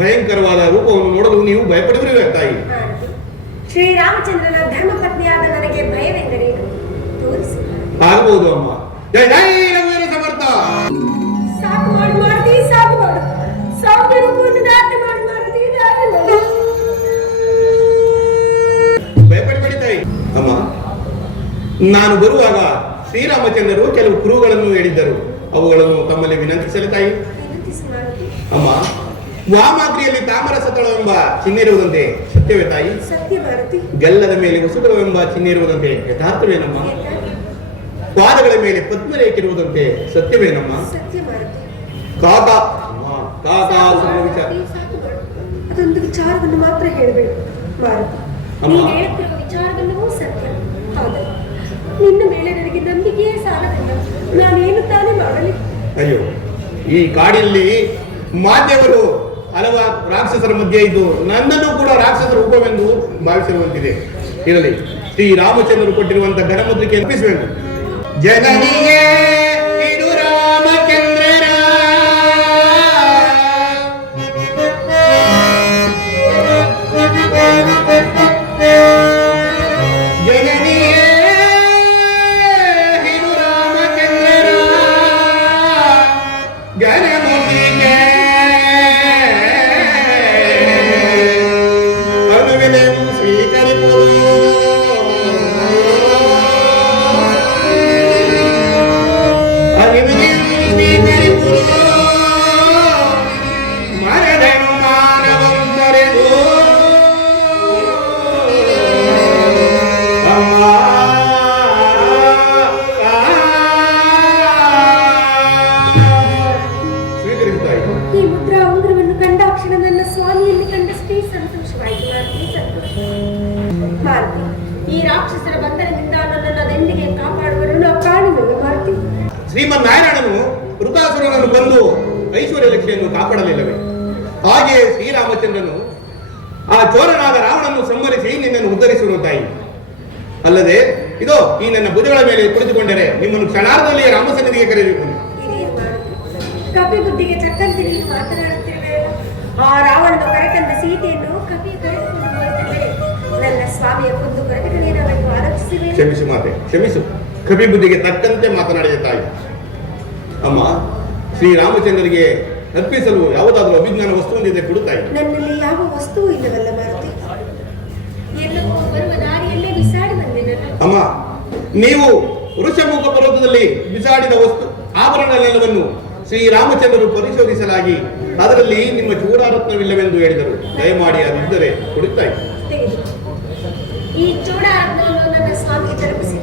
ಭಯಂಕರವಾದ ರೂಪವನ್ನು ನೋಡಲು ನೀವು ಭಯಪಡುವಿರುವೆ ತಾಯಿ. ಶ್ರೀರಾಮಚಂದ್ರನ ಧರ್ಮಪತ್ನಿಯಾದ ನನಗೆ ಭಯವೆಂದರೇನು ತೋರಿಸಿ. ಆಗಬಹುದು ಅಮ್ಮ. ಜೈ ಜೈ ರಘುವೀರ ಸಮರ್ಥ. ಸಾಕು ಮಾಡು ಮಾರುತಿ, ಸಾಕು ಮಾಡು. ಸೌಮ್ಯ ರೂಪವನ್ನು ದಾಟಿ ಮಾಡು ಮಾರುತಿ, ದಾಟಿ ಮಾಡು. ಭಯಪಡಬೇಡಿ ತಾಯಿ. ಅಮ್ಮ, ನಾನು ಬರುವಾಗ ಶ್ರೀರಾಮಚಂದ್ರರು ಕೆಲವು ಕುರುಗಳನ್ನು ಹೇಳಿದ್ದರು, ಅವುಗಳನ್ನು ತಮ್ಮಲ್ಲಿ ವಿನಂತಿಸಲು ತಾಯಿ. ವಿನಂತಿಸಿ ಮಾರುತಿ. ಅಮ್ಮ, ವಾಮಾಗ್ರಿಯಲ್ಲಿ ತಾಮರಸತಳವೆಂಬ ಚಿಹ್ನೆ ಇರುವುದಂತೆ ಸತ್ಯವೇ ತಾಯಿ? ಸತ್ಯ ಮಾರುತಿ. ಗಲ್ಲದ ಮೇಲೆ ವಸುಗಳವೆಂಬ ಚಿಹ್ನೆ ಇರುವುದಂತೆ ಯಥಾರ್ಥವೇನಮ್ಮ? ಪಾದಗಳ ಮೇಲೆ ಪದ್ಮರೇಖೆ ಇರುವುದಂತೆ ಸತ್ಯವೇನಮ್ಮ? ಸತ್ಯ ಮಾರುತಿ. ಕಾಕಾ ಕಾಕಾ ವಿಚಾರ. ಸಾಕು ಮಾಡು. ಅದೊಂದು ವಿಚಾರವನ್ನು ಮಾತ್ರ ಹೇಳಬೇಡ ಮಾರುತಿ. ಅಮ್ಮ. ನೀನು ಹೇಳುತ್ತಿರುವ ವಿಚಾರವೆಲ್ಲವೂ ಸತ್ಯ. ಆದರೆ ನಿನ್ನ ಮೇಲೆ ನನಗೆ ನಂಬಿಕೆಯೇ ಸಾಲದಿಲ್ಲ. ನಾನೇನು ತಾನೇ ಮಾಡಲಿ? ಅಯ್ಯೋ, ಈ ಕಾಡಿನಲ್ಲಿ ಮಾನ್ಯವರು ಹಲವಾರು ರಾಕ್ಷಸರ ಮಧ್ಯೆ ಇದ್ದು ನನ್ನನ್ನು ಕೂಡ ರಾಕ್ಷಸರ ರೂಪವೆಂದು ಭಾವಿಸಿರುವಂತಿದೆ. ಇರಲಿ, ಶ್ರೀರಾಮಚಂದ್ರರು ಕೊಟ್ಟಿರುವಂತಹ ಘನಮುದ್ರಿಕೆ ಅರ್ಪಿಸುವೆನು. ಜನನಿಗೆ ಇದು ರಾಮಚಂದ್ರರ ಜನನಿಗೆ ಇದು ರಾಮಚಂದ್ರರ ಘನಮುದ್ರಿಕೆ ಅನುವಿನೆಂ ಸ್ವೀಕರಿಸುವುದು. ಅನುವಿನೆಂ ಸ್ವೀಕರಿಸುವುದು. ರಾಕ್ಷಸರ ಬಂಧನದಿಂದ ನನ್ನನ್ನು ಅದೆಂದಿಗೆ ಕಾಪಾಡುವರು ನಾವು ಕಾಣುವೆವು ಮಾರುತಿ. ಶ್ರೀಮನ್ನಾರಾಯಣನು ವೃತಾಸುರನನ್ನು ಬಂದು ಐಶ್ವರ್ಯ ಲಕ್ಷ್ಮಿಯನ್ನು ಕಾಪಾಡಲಿಲ್ಲವೇ? ಹಾಗೆಯೇ ಶ್ರೀರಾಮಚಂದ್ರನು ಆ ಚೋರನಾದ ರಾವಣನ್ನು ಸಂಹರಿಸಿ ನಿನ್ನನ್ನು ಉದ್ಧರಿಸುವ ತಾಯಿ. ಅಲ್ಲದೆ ಇದೋ ಈ ನನ್ನ ಭುಜಗಳ ಮೇಲೆ ಕುಳಿತುಕೊಂಡರೆ ನಿಮ್ಮನ್ನು ಕ್ಷಣಾರ್ಧದಲ್ಲಿಯೇ ರಾಮಸನ್ನಿಧಿಗೆ ಕರೆಯುತ್ತೇನೆ. ಇದೇನು ಮಾರುತಿ, ಕಪಿ ಬುದ್ಧಿಗೆ ಚಕ್ಕಂತೆ ನೀನು ಮಾತನಾಡುತ್ತಿರುವೆಯಲ್ಲ. ಆ ರಾವಣನು ಕರೆತಂದ ಸೀತೆಯನ್ನು ಕಪಿ ಕರೆದುಕೊಂಡು ಹೋಗುತ್ತಿದ್ದರೆ ನನ್ನ ಸ್ವಾಮಿಯ ಕೊಂದು ಕರೆತಗಳೇನಾಗಬೇಕು ಆಲೋಚಿಸಿವೆ. ಕ್ಷಮಿಸು ಮಾತೆ, ಕ್ಷಮಿಸು. ಕಪಿ ಬುದ್ಧಿಗೆ ತಕ್ಕಂತೆ ಮಾತನಾಡಿದ ತಾಯಿ. ಅಮ್ಮ, ಶ್ರೀರಾಮಚಂದ್ರನಿಗೆ ಅರ್ಪಿಸಲು ಯಾವುದಾದ್ರೂ ಅಭಿಜ್ಞಾನ ವಸ್ತು ಹೊಂದಿದೆ ಕೊಡುತ್ತಾಯಿ. ನನ್ನಲ್ಲಿ ಯಾವ ವಸ್ತುವು ಇಲ್ಲವಲ್ಲ ಮಾರುತಿ. ಎಲ್ಲವೂ ಬರುವ ದಾರಿಯಲ್ಲೇ ಬಿಸಾಡಿ ಬಂದೆ ನಾನು. ಅಮ್ಮ, ನೀವು ವೃಷಮುಖ ಪರ್ವತದಲ್ಲಿ ಬಿಸಾಡಿದ ವಸ್ತು ಆಭರಣಗಳೆಲ್ಲವನ್ನು ಶ್ರೀರಾಮಚಂದ್ರರು ಪರಿಶೋಧಿಸಲಾಗಿ ಅದರಲ್ಲಿ ನಿಮ್ಮ ಚೂಡಾರತ್ನವಿಲ್ಲವೆಂದು ಹೇಳಿದರು. ದಯಮಾಡಿ ಅದಿದ್ದರೆ ಕೊಡುತ್ತಾಯಿ. ತೆಗೆದು ಈ ಚೂಡಾರತ್ನವನ್ನು ನನ್ನ ಸ್ವಾಮಿಗೆ ತಲುಪಿಸಿ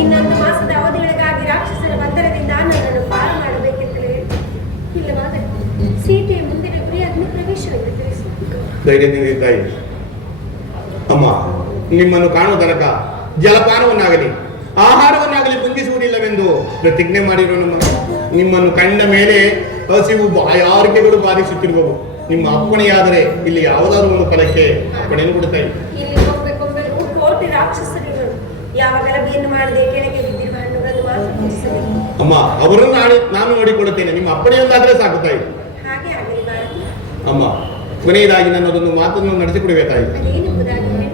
ಇನ್ನೊಂದು ಮಾಸದ ಅವಧಿಯೊಳಗಾಗಿ ರಾಕ್ಷಸರ ಬಂಧನದಿಂದ ನನ್ನನ್ನು ಪಾರು ಮಾಡಬೇಕೆಂತಲೇ ಇಲ್ಲವಾದರೆ ಸೀತೆಯ ಮುಂದಿನ ಗುರಿ ಅಗ್ನಿ ಪ್ರವೇಶವೆಂದು ತಿಳಿಸಿ. ಧೈರ್ಯದಿಂದ ತಾಯಿ. ಅಮ್ಮ, ನಿಮ್ಮನ್ನು ಕಾಣುವ ತನಕ ಜಲಪಾನವನ್ನಾಗಲಿ ಆಹಾರವನ್ನಾಗಲಿ ಭುಂಜಿಸುವುದಿಲ್ಲವೆಂದು ಪ್ರತಿಜ್ಞೆ ಮಾಡಿರೋ ನಿಮ್ಮನ್ನು ಕಂಡ ಮೇಲೆ ಹಸಿವು ಬಾಯಾರಿಕೆಗಳು ಬಾಧಿಸುತ್ತಿರುವವು. ನಿಮ್ಮ ಅಪ್ಪಣೆಯಾದರೆ ಇಲ್ಲಿ ಯಾವುದಾದ್ರೂ ಒಂದು ಫಲಕ್ಕೆ ಅಪ್ಪಣೆಯನ್ನು ಕೊಡುತ್ತಾ ಇಲ್ಲಿ ಹೋಗಬೇಕೆಂಬೆಲ್ಲೂ ಕೋಟಿ ರಾಕ್ಷಸರಿಗಳು ಯಾವ ಗಲಭೆಯನ್ನು ಮಾಡದೆ ಕೆಳಗೆ ಬಿದ್ದಿರುವ ಹಣ್ಣುಗಳನ್ನು ಮಾತ್ರ ಭುಜಿಸಬೇಕು. ಅಮ್ಮ, ಅವರನ್ನು ನಾನು ನೋಡಿಕೊಳ್ಳುತ್ತೇನೆ. ನಿಮ್ಮ ಅಪ್ಪಣೆಯೊಂದಾದರೆ ಸಾಕು ತಾಯಿ. ಹಾಗೆ ಆಗಲಿ ಭಾರತಿ. ಅಮ್ಮ, ಕೊನೆಯದಾಗಿ ನನ್ನದೊಂದು ಮಾತನ್ನು ನಡೆಸಿಕೊಡುವೆ ತಾಯಿ. ಅದೇನೆಂಬುದಾಗಿ ಹೇಳಿ.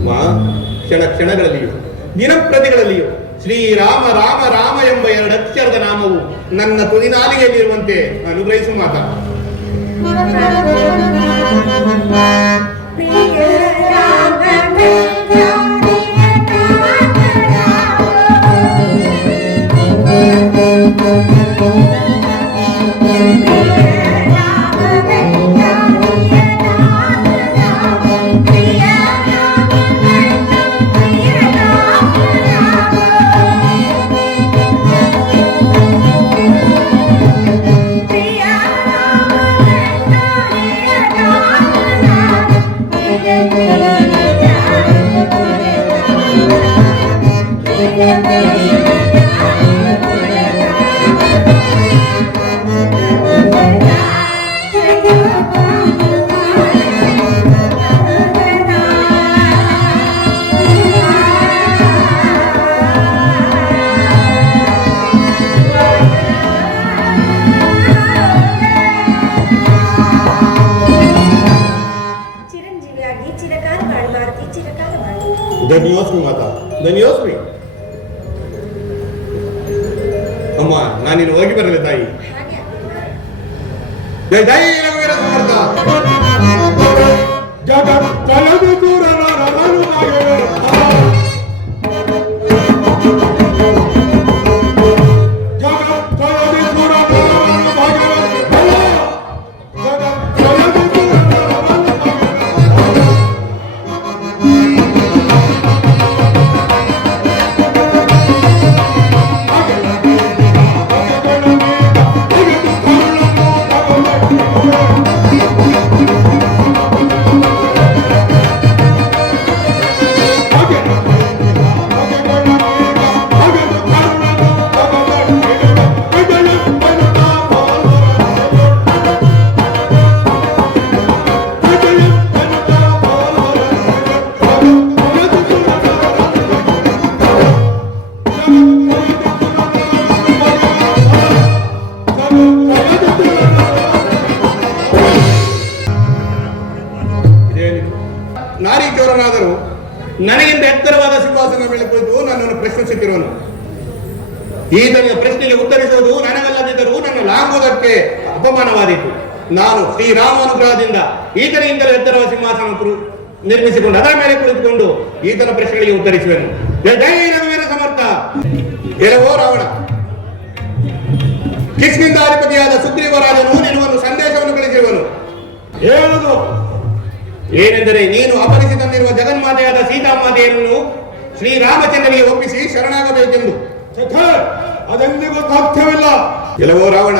ಅಮ್ಮ, ಕ್ಷಣಗಳಲ್ಲಿಯೂ ದಿನಪ್ರತಿಗಳಲ್ಲಿಯೂ ಶ್ರೀರಾಮ ರಾಮ ರಾಮ ಎಂಬ 2 ಅಕ್ಷರದ ನಾಮವು ನನ್ನ ತುದಿನಾಲಿಗೆಯಲ್ಲಿರುವಂತೆ ಅನುಗ್ರಹಿಸು ಮಾತಾ. ಚಿರಂಜೀವಿಯಾಗಿ ಚಿರಕಾಲ ಬಾಳು ಭಾರತಿ, ಚಿರಕಾಲ ಬಾಳು. ಧನ್ಯೋಸ್ಮಿ ಮಾತಾ, ಧನ್ಯೋಸ್ಮಿ. ಅಮ್ಮ, ನಾನಿನ್ನು ಹೋಗಿ ಬರಲಿ ತಾಯಿ. ಹಾಗೆ ಆಗಲಿ ಭಾರತಿ. ಜಯ ಜಯ ರಘುವೀರ ಸಮರ್ಥ. ಜಗತ್ತಲದು ದೂರನರನು ನಾರಿ ಚೋರನಾದರೂ ನನಗಿಂತ ಎತ್ತರವಾದ ಸಿಂಹಾಸನ ಮೇಲೆ ಕುಳಿತು ನನ್ನನ್ನು ಪ್ರಶ್ನಿಸುತ್ತಿರುವನು. ಈತನ ಪ್ರಶ್ನೆಗೆ ಉತ್ತರಿಸುವುದು ನನಗಲ್ಲದಿದ್ದರೂ ನನ್ನ ಲಾಂಗೋದಕ್ಕೆ ಅಪಮಾನವಾದೀತು. ನಾನು ಶ್ರೀರಾಮಾನುಗ್ರಹದಿಂದ ಈತನಿಗಿಂತಲೂ ಎತ್ತರವಾದ ಸಿಂಹಾಸನ ನಿರ್ಮಿಸಿಕೊಂಡು ಅದರ ಮೇಲೆ ಕುಳಿತುಕೊಂಡು ಈತನ ಪ್ರಶ್ನೆಗಳಿಗೆ ಉತ್ತರಿಸುವೆನು. ಜಯ ರಘುವೀರ ಸಮರ್ಥ. ಎಲ್ಲವೋ ರಾವಣ, ಕಿಷ್ಕಿಂಧಾಧಿಪತಿಯಾದ ಸುಗ್ರೀವರಾಜನು ನಿನ್ನನ್ನು ಸಂದೇಶವನ್ನು ಕಳಿಸಿರುವನು. ಹೇಳುದು ಏನೆಂದರೆ ನೀನು ಅಪರಿಸಿ ತಂದಿರುವ ಜಗನ್ಮಾತೆಯಾದ ಸೀತಾಮಾತೆಯನ್ನು ಶ್ರೀರಾಮಚಂದ್ರನಿಗೆ ಒಪ್ಪಿಸಿ ಶರಣಾಗಬೇಕೆಂದು. ಅದೆಂದಿಗೂ ಸಾಧ್ಯವಿಲ್ಲ. ಎಲ್ಲವೋ ರಾವಣ,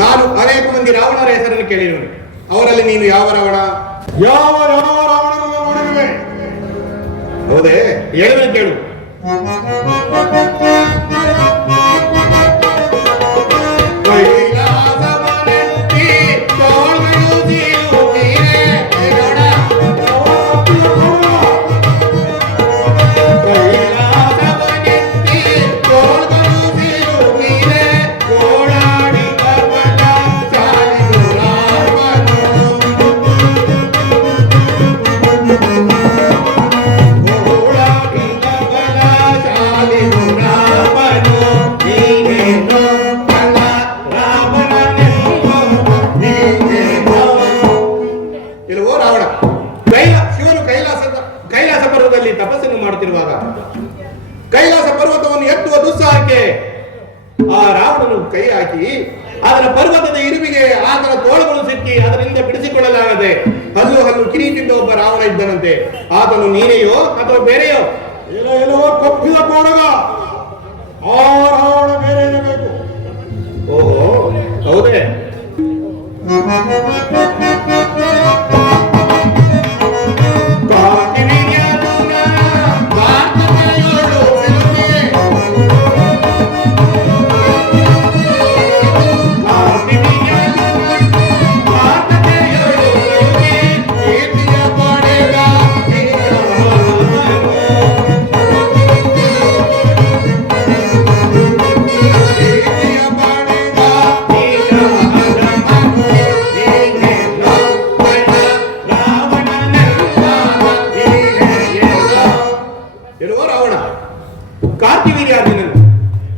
ನಾನು ಅನೇಕ ಮಂದಿ ರಾವಣರ ಹೆಸರನ್ನು ಕೇಳಿರುವೆ. ಅವರಲ್ಲಿ ನೀನು ಯಾವ ರಾವಣ? ಯಾವ ರಾವಣನನ್ನು ನೋಡಿರುವೆ? ಹೌದೇ? ಹೇಳುವೆ ಕೇಳು. ತಪಸ್ಸನ್ನು ಮಾಡುತ್ತಿರುವಾಗ ಕೈಲಾಸ ಪರ್ವತವನ್ನು ಎತ್ತುವ ದುಸ್ಸಾಹಕ್ಕೆ ಆ ರಾವಣನು ಕೈ ಹಾಕಿ ಅದರ ಪರ್ವತದ ಇರುವಿಗೆ ಆತನ ತೋಳುಗಳು ಸಿಕ್ಕಿ ಅದರಿಂದ ಬಿಡಿಸಿಕೊಳ್ಳಲಾಗದೆ ಹಲ್ಲು ಹಲ್ಲು ಕಿರೀಟಿದ್ದ ಒಬ್ಬ ರಾವಣ ಇದ್ದನಂತೆ. ಆತನು ನೀನೆಯೋ ಅಥವಾ ಬೇರೆಯೋ? ಎಲ್ಲೋ ಕಪ್ಪಿದ ಕೋಡಗ ಆ ರಾವಣ ಬೇರೆ ಇರಬೇಕು. ಓಹೋ, ಹೌದೇ?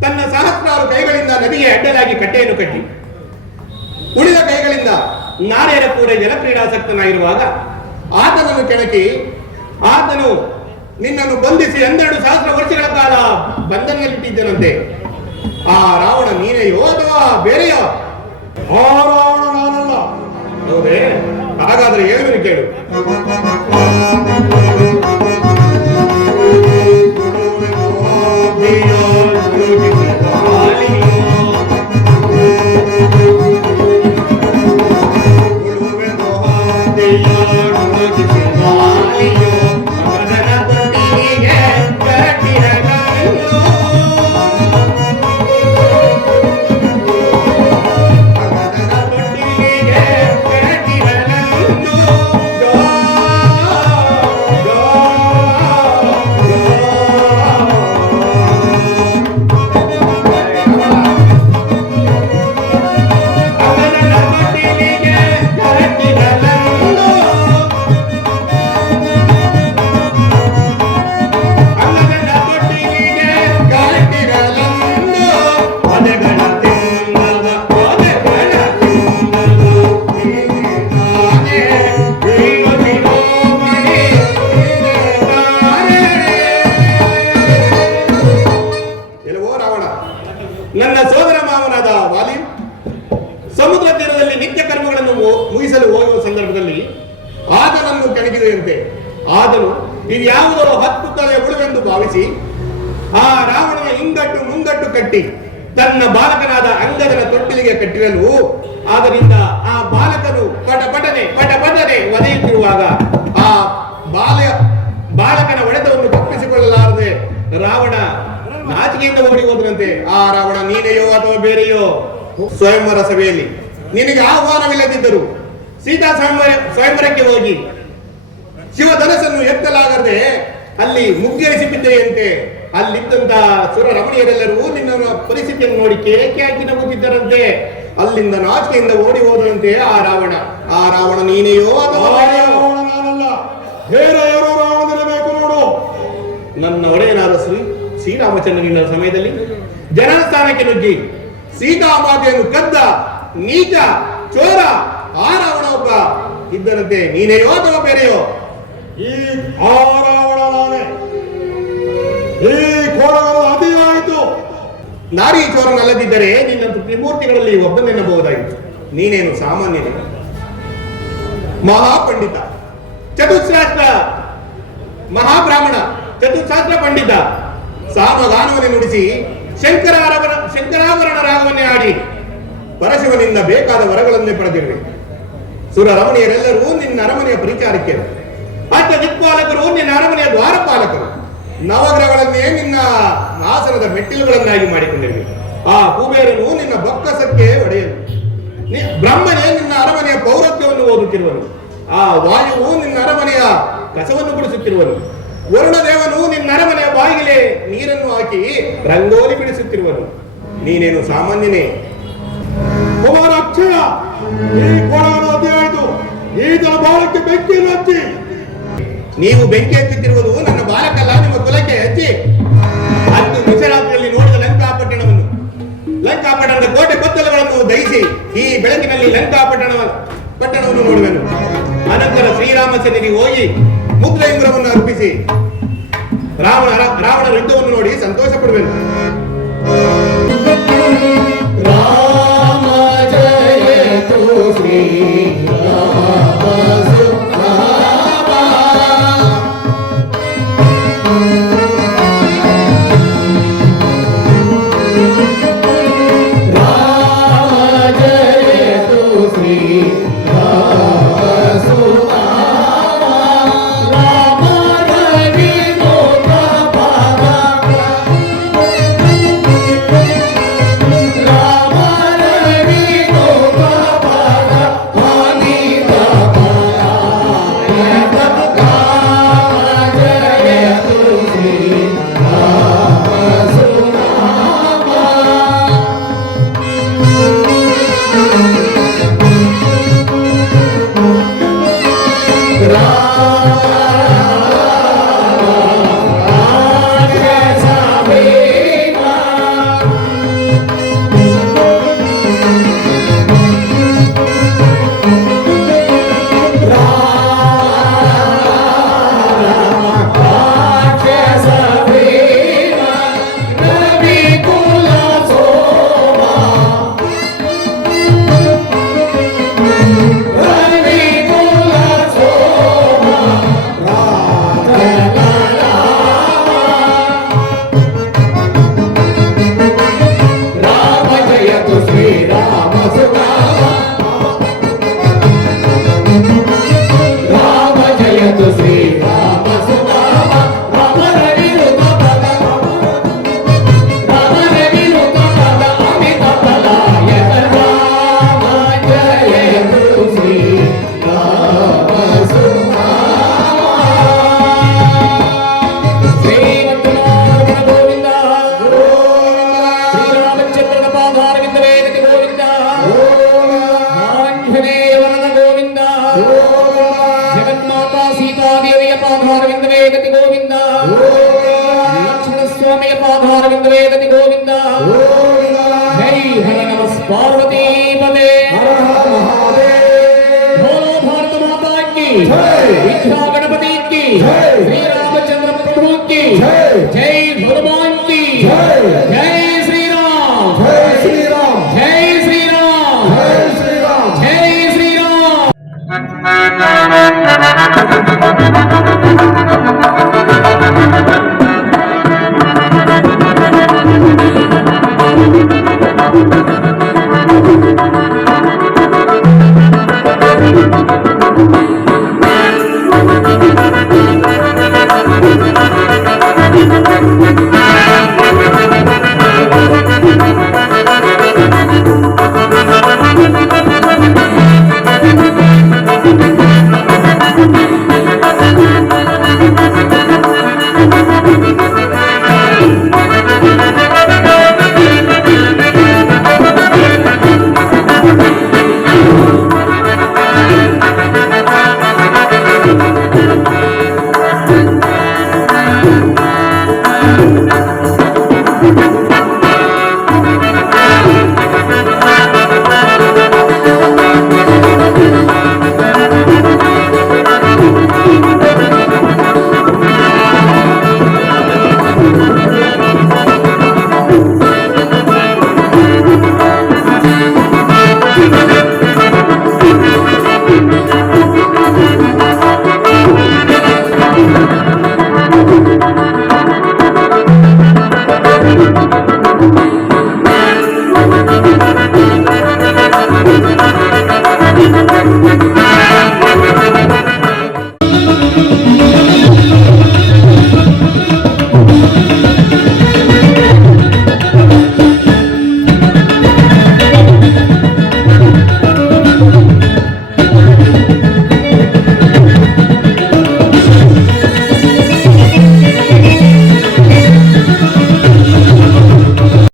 ತನ್ನ ಸಹಸ್ರಾರು ಕೈಗಳಿಂದ ನದಿಗೆ ಅಡ್ಡಲಾಗಿ ಕಟ್ಟೆಯನ್ನು ಕಟ್ಟಿ ಉಳಿದ ಕೈಗಳಿಂದ ನಾರ್ಯರ ಕೂಡ ಜಲಕ್ರೀಡಾಸಕ್ತನಾಗಿರುವಾಗ ಆತನನ್ನು ಕೆಣಕಿ ಆತನು ನಿನ್ನನ್ನು ಬಂಧಿಸಿ 12 ಸಹಸ್ರ ವರ್ಷಗಳ ಕಾಲ ಬಂಧನದಲ್ಲಿಟ್ಟಿದ್ದನಂತೆ. ಆ ರಾವಣ ನೀನೆಯೋ ಅಥವಾ ಬೇರೆಯೋ? ಆ ರಾವಣ ನಾನಲ್ಲ. ಹೌದೇ? ಹಾಗಾದ್ರೆ ಹೇಳುವೆ ಕೇಳು. ನನ್ನ ಸೋದರ ಮಾವನಾದ ವಾಲಿ ಸಮುದ್ರ ತೀರದಲ್ಲಿ ನಿತ್ಯ ಕರ್ಮಗಳನ್ನು ಮುಗಿಸಲು ಹೋಗುವ ಸಂದರ್ಭದಲ್ಲಿ ಆತನನ್ನು ಕೆಣಕಿದೆಯಂತೆ. ಆತನು ಇದ್ಯಾವುದೋ 10 ತಲೆಯ ಉಳುವೆಂದು ಭಾವಿಸಿ ಆ ರಾವಣನ ಹಿಂಗಟ್ಟು ಮುಂಗಟ್ಟು ಕಟ್ಟಿ ತನ್ನ ಬಾಲಕನಾದ ಅಂಗದನ ತೊಟ್ಟಿಲಿಗೆ ಕಟ್ಟಿರಲು ಆದ್ದರಿಂದ ಆ ಬಾಲಕನು ಪಟಪಟನೆ ಒದೆಯುತ್ತಿರುವಾಗ ಆ ಬಾಲಕನ ಹೊಡೆತವನ್ನು ತಪ್ಪಿಸಿಕೊಳ್ಳಲಾರದೆ ರಾವಣ ನಾಚಿಕೆಯಿಂದ ಓಡಿ ಹೋದನಂತೆ. ಆ ರಾವಣ ನೀನೆಯೋ ಅಥವಾ ಬೇರೆಯೋ? ಸ್ವಯಂವರ ಸಭೆಯಲ್ಲಿ ನಿನಗೆ ಆಹ್ವಾನವಿಲ್ಲದಿದ್ದರು ಸೀತಾ ಸ್ವಯಂವರಕ್ಕೆ ಹೋಗಿ ಶಿವಧನಸನ್ನು ಎತ್ತಲಾಗದೆ ಅಲ್ಲಿ ಮುಗ್ಗರಿಸಿ ಬಿದ್ದೆಯಂತೆ. ಅಲ್ಲಿದ್ದಂತ ಸುರ ರಮಣೀಯರೆಲ್ಲರೂ ನಿನ್ನ ಪರಿಸ್ಥಿತಿಯನ್ನು ನೋಡಿ ಕೇಕೆ ಹಾಕಿ ನಗುತ್ತಿದ್ದರಂತೆ. ಅಲ್ಲಿಂದ ನಾಚಿಕೆಯಿಂದ ಓಡಿ ಹೋದಂತೆ ಆ ರಾವಣ ನೀನೆಯೋ ಅಥವಾ ನಾನಲ್ಲ. ಬೇರೆ ಯಾರೋ ರಾವಣನಿರಬೇಕು ನೋಡು. ನನ್ನ ಒಡೆಯನಾದ ಶ್ರೀರಾಮಚಂದ್ರನಿನ ಸಮಯದಲ್ಲಿ ಜನನ ಸ್ಥಾನಕ್ಕೆ ನುಗ್ಗಿ ಸೀತಾಮಾತೆಯನ್ನು ಕದ್ದ ನೀಚ ಚೋರ ಆ ರಾವಣ ಒಬ್ಬ ಇದ್ದನಂತೆ. ನೀನೆಯೋ ಅಥವಾ ಬೇರೆಯೋ? ಈ ಆ ರಾವಣ ನಾನೇ. ಈ ಕೋಡಗಳು ಅತಿಯಾಯಿತು. ನಾರಿ ಚೋರನಲ್ಲದಿದ್ದರೆ ನಿನ್ನ ತ್ರಿಮೂರ್ತಿಗಳಲ್ಲಿ ಒಬ್ಬನೆನ್ನಬಹುದಾಗಿತ್ತು. ನೀನೇನು ಸಾಮಾನ್ಯನೇ? ಮಹಾಪಂಡಿತ, ಚತುಸ್ರಾಷ್ಟ್ರ ಮಹಾಬ್ರಾಹ್ಮಣ, ಚತುಸ್ರಾಷ್ಟ್ರ ಪಂಡಿತ, ಸಾಮಗಾನವನ್ನೇ ನುಡಿಸಿ ಶಂಕರಾಭರಣ ರಾಗವನ್ನೇ ಆಡಿ ಪರಶಿವನಿಂದ ಬೇಕಾದ ವರಗಳನ್ನೇ ಪಡೆದಿರುವೆ. ಸುರ ರಮಣೀಯರೆಲ್ಲರೂ ನಿನ್ನ ಅರಮನೆಯ ಪರಿಚಾರಕ್ಕೆ, ಅಷ್ಟ ದಿಕ್ಪಾಲಕರು ನಿನ್ನ ಅರಮನೆಯ ದ್ವಾರಪಾಲಕರು. ನವಗ್ರಹಗಳನ್ನೇ ನಿನ್ನ ಆಸನದ ಮೆಟ್ಟಿಲುಗಳನ್ನಾಗಿ ಮಾಡಿಕೊಂಡಿರುವೆ. ಆ ಕುಬೇರನು ನಿನ್ನ ಬೊಕ್ಕಸಕ್ಕೆ ಒಡೆಯನು. ಬ್ರಹ್ಮನೇ ನಿನ್ನ ಅರಮನೆಯ ಪೌರತ್ವವನ್ನು ಓದುತ್ತಿರುವನು. ಆ ವಾಯುವು ನಿನ್ನ ಅರಮನೆಯ ಕಸವನ್ನು ಗುಡಿಸುತ್ತಿರುವನು. ವರುಣದೇವನು ನಿನ್ನ ಅರಮನೆಯ ಬಾಗಿಲೆ ನೀರನ್ನು ಹಾಕಿ ರಂಗೋಲಿ ಬಿಡಿಸುತ್ತಿರುವನು. ನೀನೇನು ಸಾಮಾನ್ಯನೇ? ಕುಮಾರ ಅಕ್ಷಯ, ಈ ಕೊಳಗನ ಅಧ್ಯಾಯಿತು ಈತನ ಬಾಳಕ್ಕೆ ಬೆಂಕಿಯನ್ನು ಹಚ್ಚಿ. ನೀವು ಬೆಂಕಿ ಹಚ್ಚುತ್ತಿರುವುದು ನನ್ನ ಬಾಲಕಲ್ಲ, ನಿಮ್ಮ ಕುಲಕ್ಕೆ ಹಚ್ಚಿ. ಅಂದು ನಿಶರಾತ್ರಿಯಲ್ಲಿ ನೋಡಿದ ಲಂಕಾಪಟ್ಟಣದ ಕೋಟೆ ಕೊತ್ತಲಗಳನ್ನು ದಹಿಸಿ ಈ ಬೆಳಕಿನಲ್ಲಿ ಪಟ್ಟಣವನ್ನು ನೋಡುವೆನು. ಅನಂತರ ಶ್ರೀರಾಮ ಸನ್ನಿಧಿಗೆ ಹೋಗಿ ಮುದ್ರೇಂದ್ರವನ್ನು ಅರ್ಪಿಸಿ ರಾವಣನ ಯುದ್ಧವನ್ನು ನೋಡಿ ಸಂತೋಷ ಪಡುವೆನು. ರಾಮ ಜಯತು ಶ್ರೀ ರಾಮ ಸುಖಾಮ. ರಾಮ ಜಯತು ಶ್ರೀ ರಾಮ ಸುಖಾಮ. ರಾಮ ರವಿ ಲೋಕ ಪಾದ. ರಾಮ ರವಿ ಲೋಕ ಪಾದ. ಆನೀತ ಪರಾಯಣ. ರಾಮ ಜಯತು ಶ್ರೀ ರಾಮ ಸುಖಾಮ. ರಾಮ ಜಯತು ಶ್ರೀ ರಾಮ ಸುಖಾಮ. ರಾಮ ಜಯತು ಶ್ರೀ ರಾಮ ಸುಖಾಮ. ರಾಮ ರವಿ ಲೋಕ ಪಾದ. ರಾಮ ರವಿ ಲೋಕ ಪಾದ. ಅಮಿತ ಫಲಾಯತ. ರಾಮ ಜಯತು ಶ್ರೀ ರಾಮ ಸುಖಾಮ. ಶ್ರೀಮಂತನಾರಮಣ ಗೋವಿಂದ. ಶ್ರೀರಾಮಚಂದ್ರನ ಪಾದಾರವಿಂದವೇ ಗತಿ ಗೋವಿಂದ. ಆಂಜನೇಯ ವರದ ಗೋವಿಂದ. ಜಗನ್ಮಾತಾ ಸೀತಾದೇವಿಯ ಪಾದಾರವಿಂದವೇ ಗತಿ ಗೋವಿಂದ. ಲಕ್ಷ್ಮಣ ಸ್ವಾಮಿಯ ಪಾದಾರವಿಂದವೇ ಗತಿ ಗೋವಿಂದ. ಜೈ ಹರ ನಮಃ ಪಾರ್ವತೀ ಪದೇ. बोलो भारत माता की, विद्या गणपति की, श्री रामचंद्र प्रभु की जय।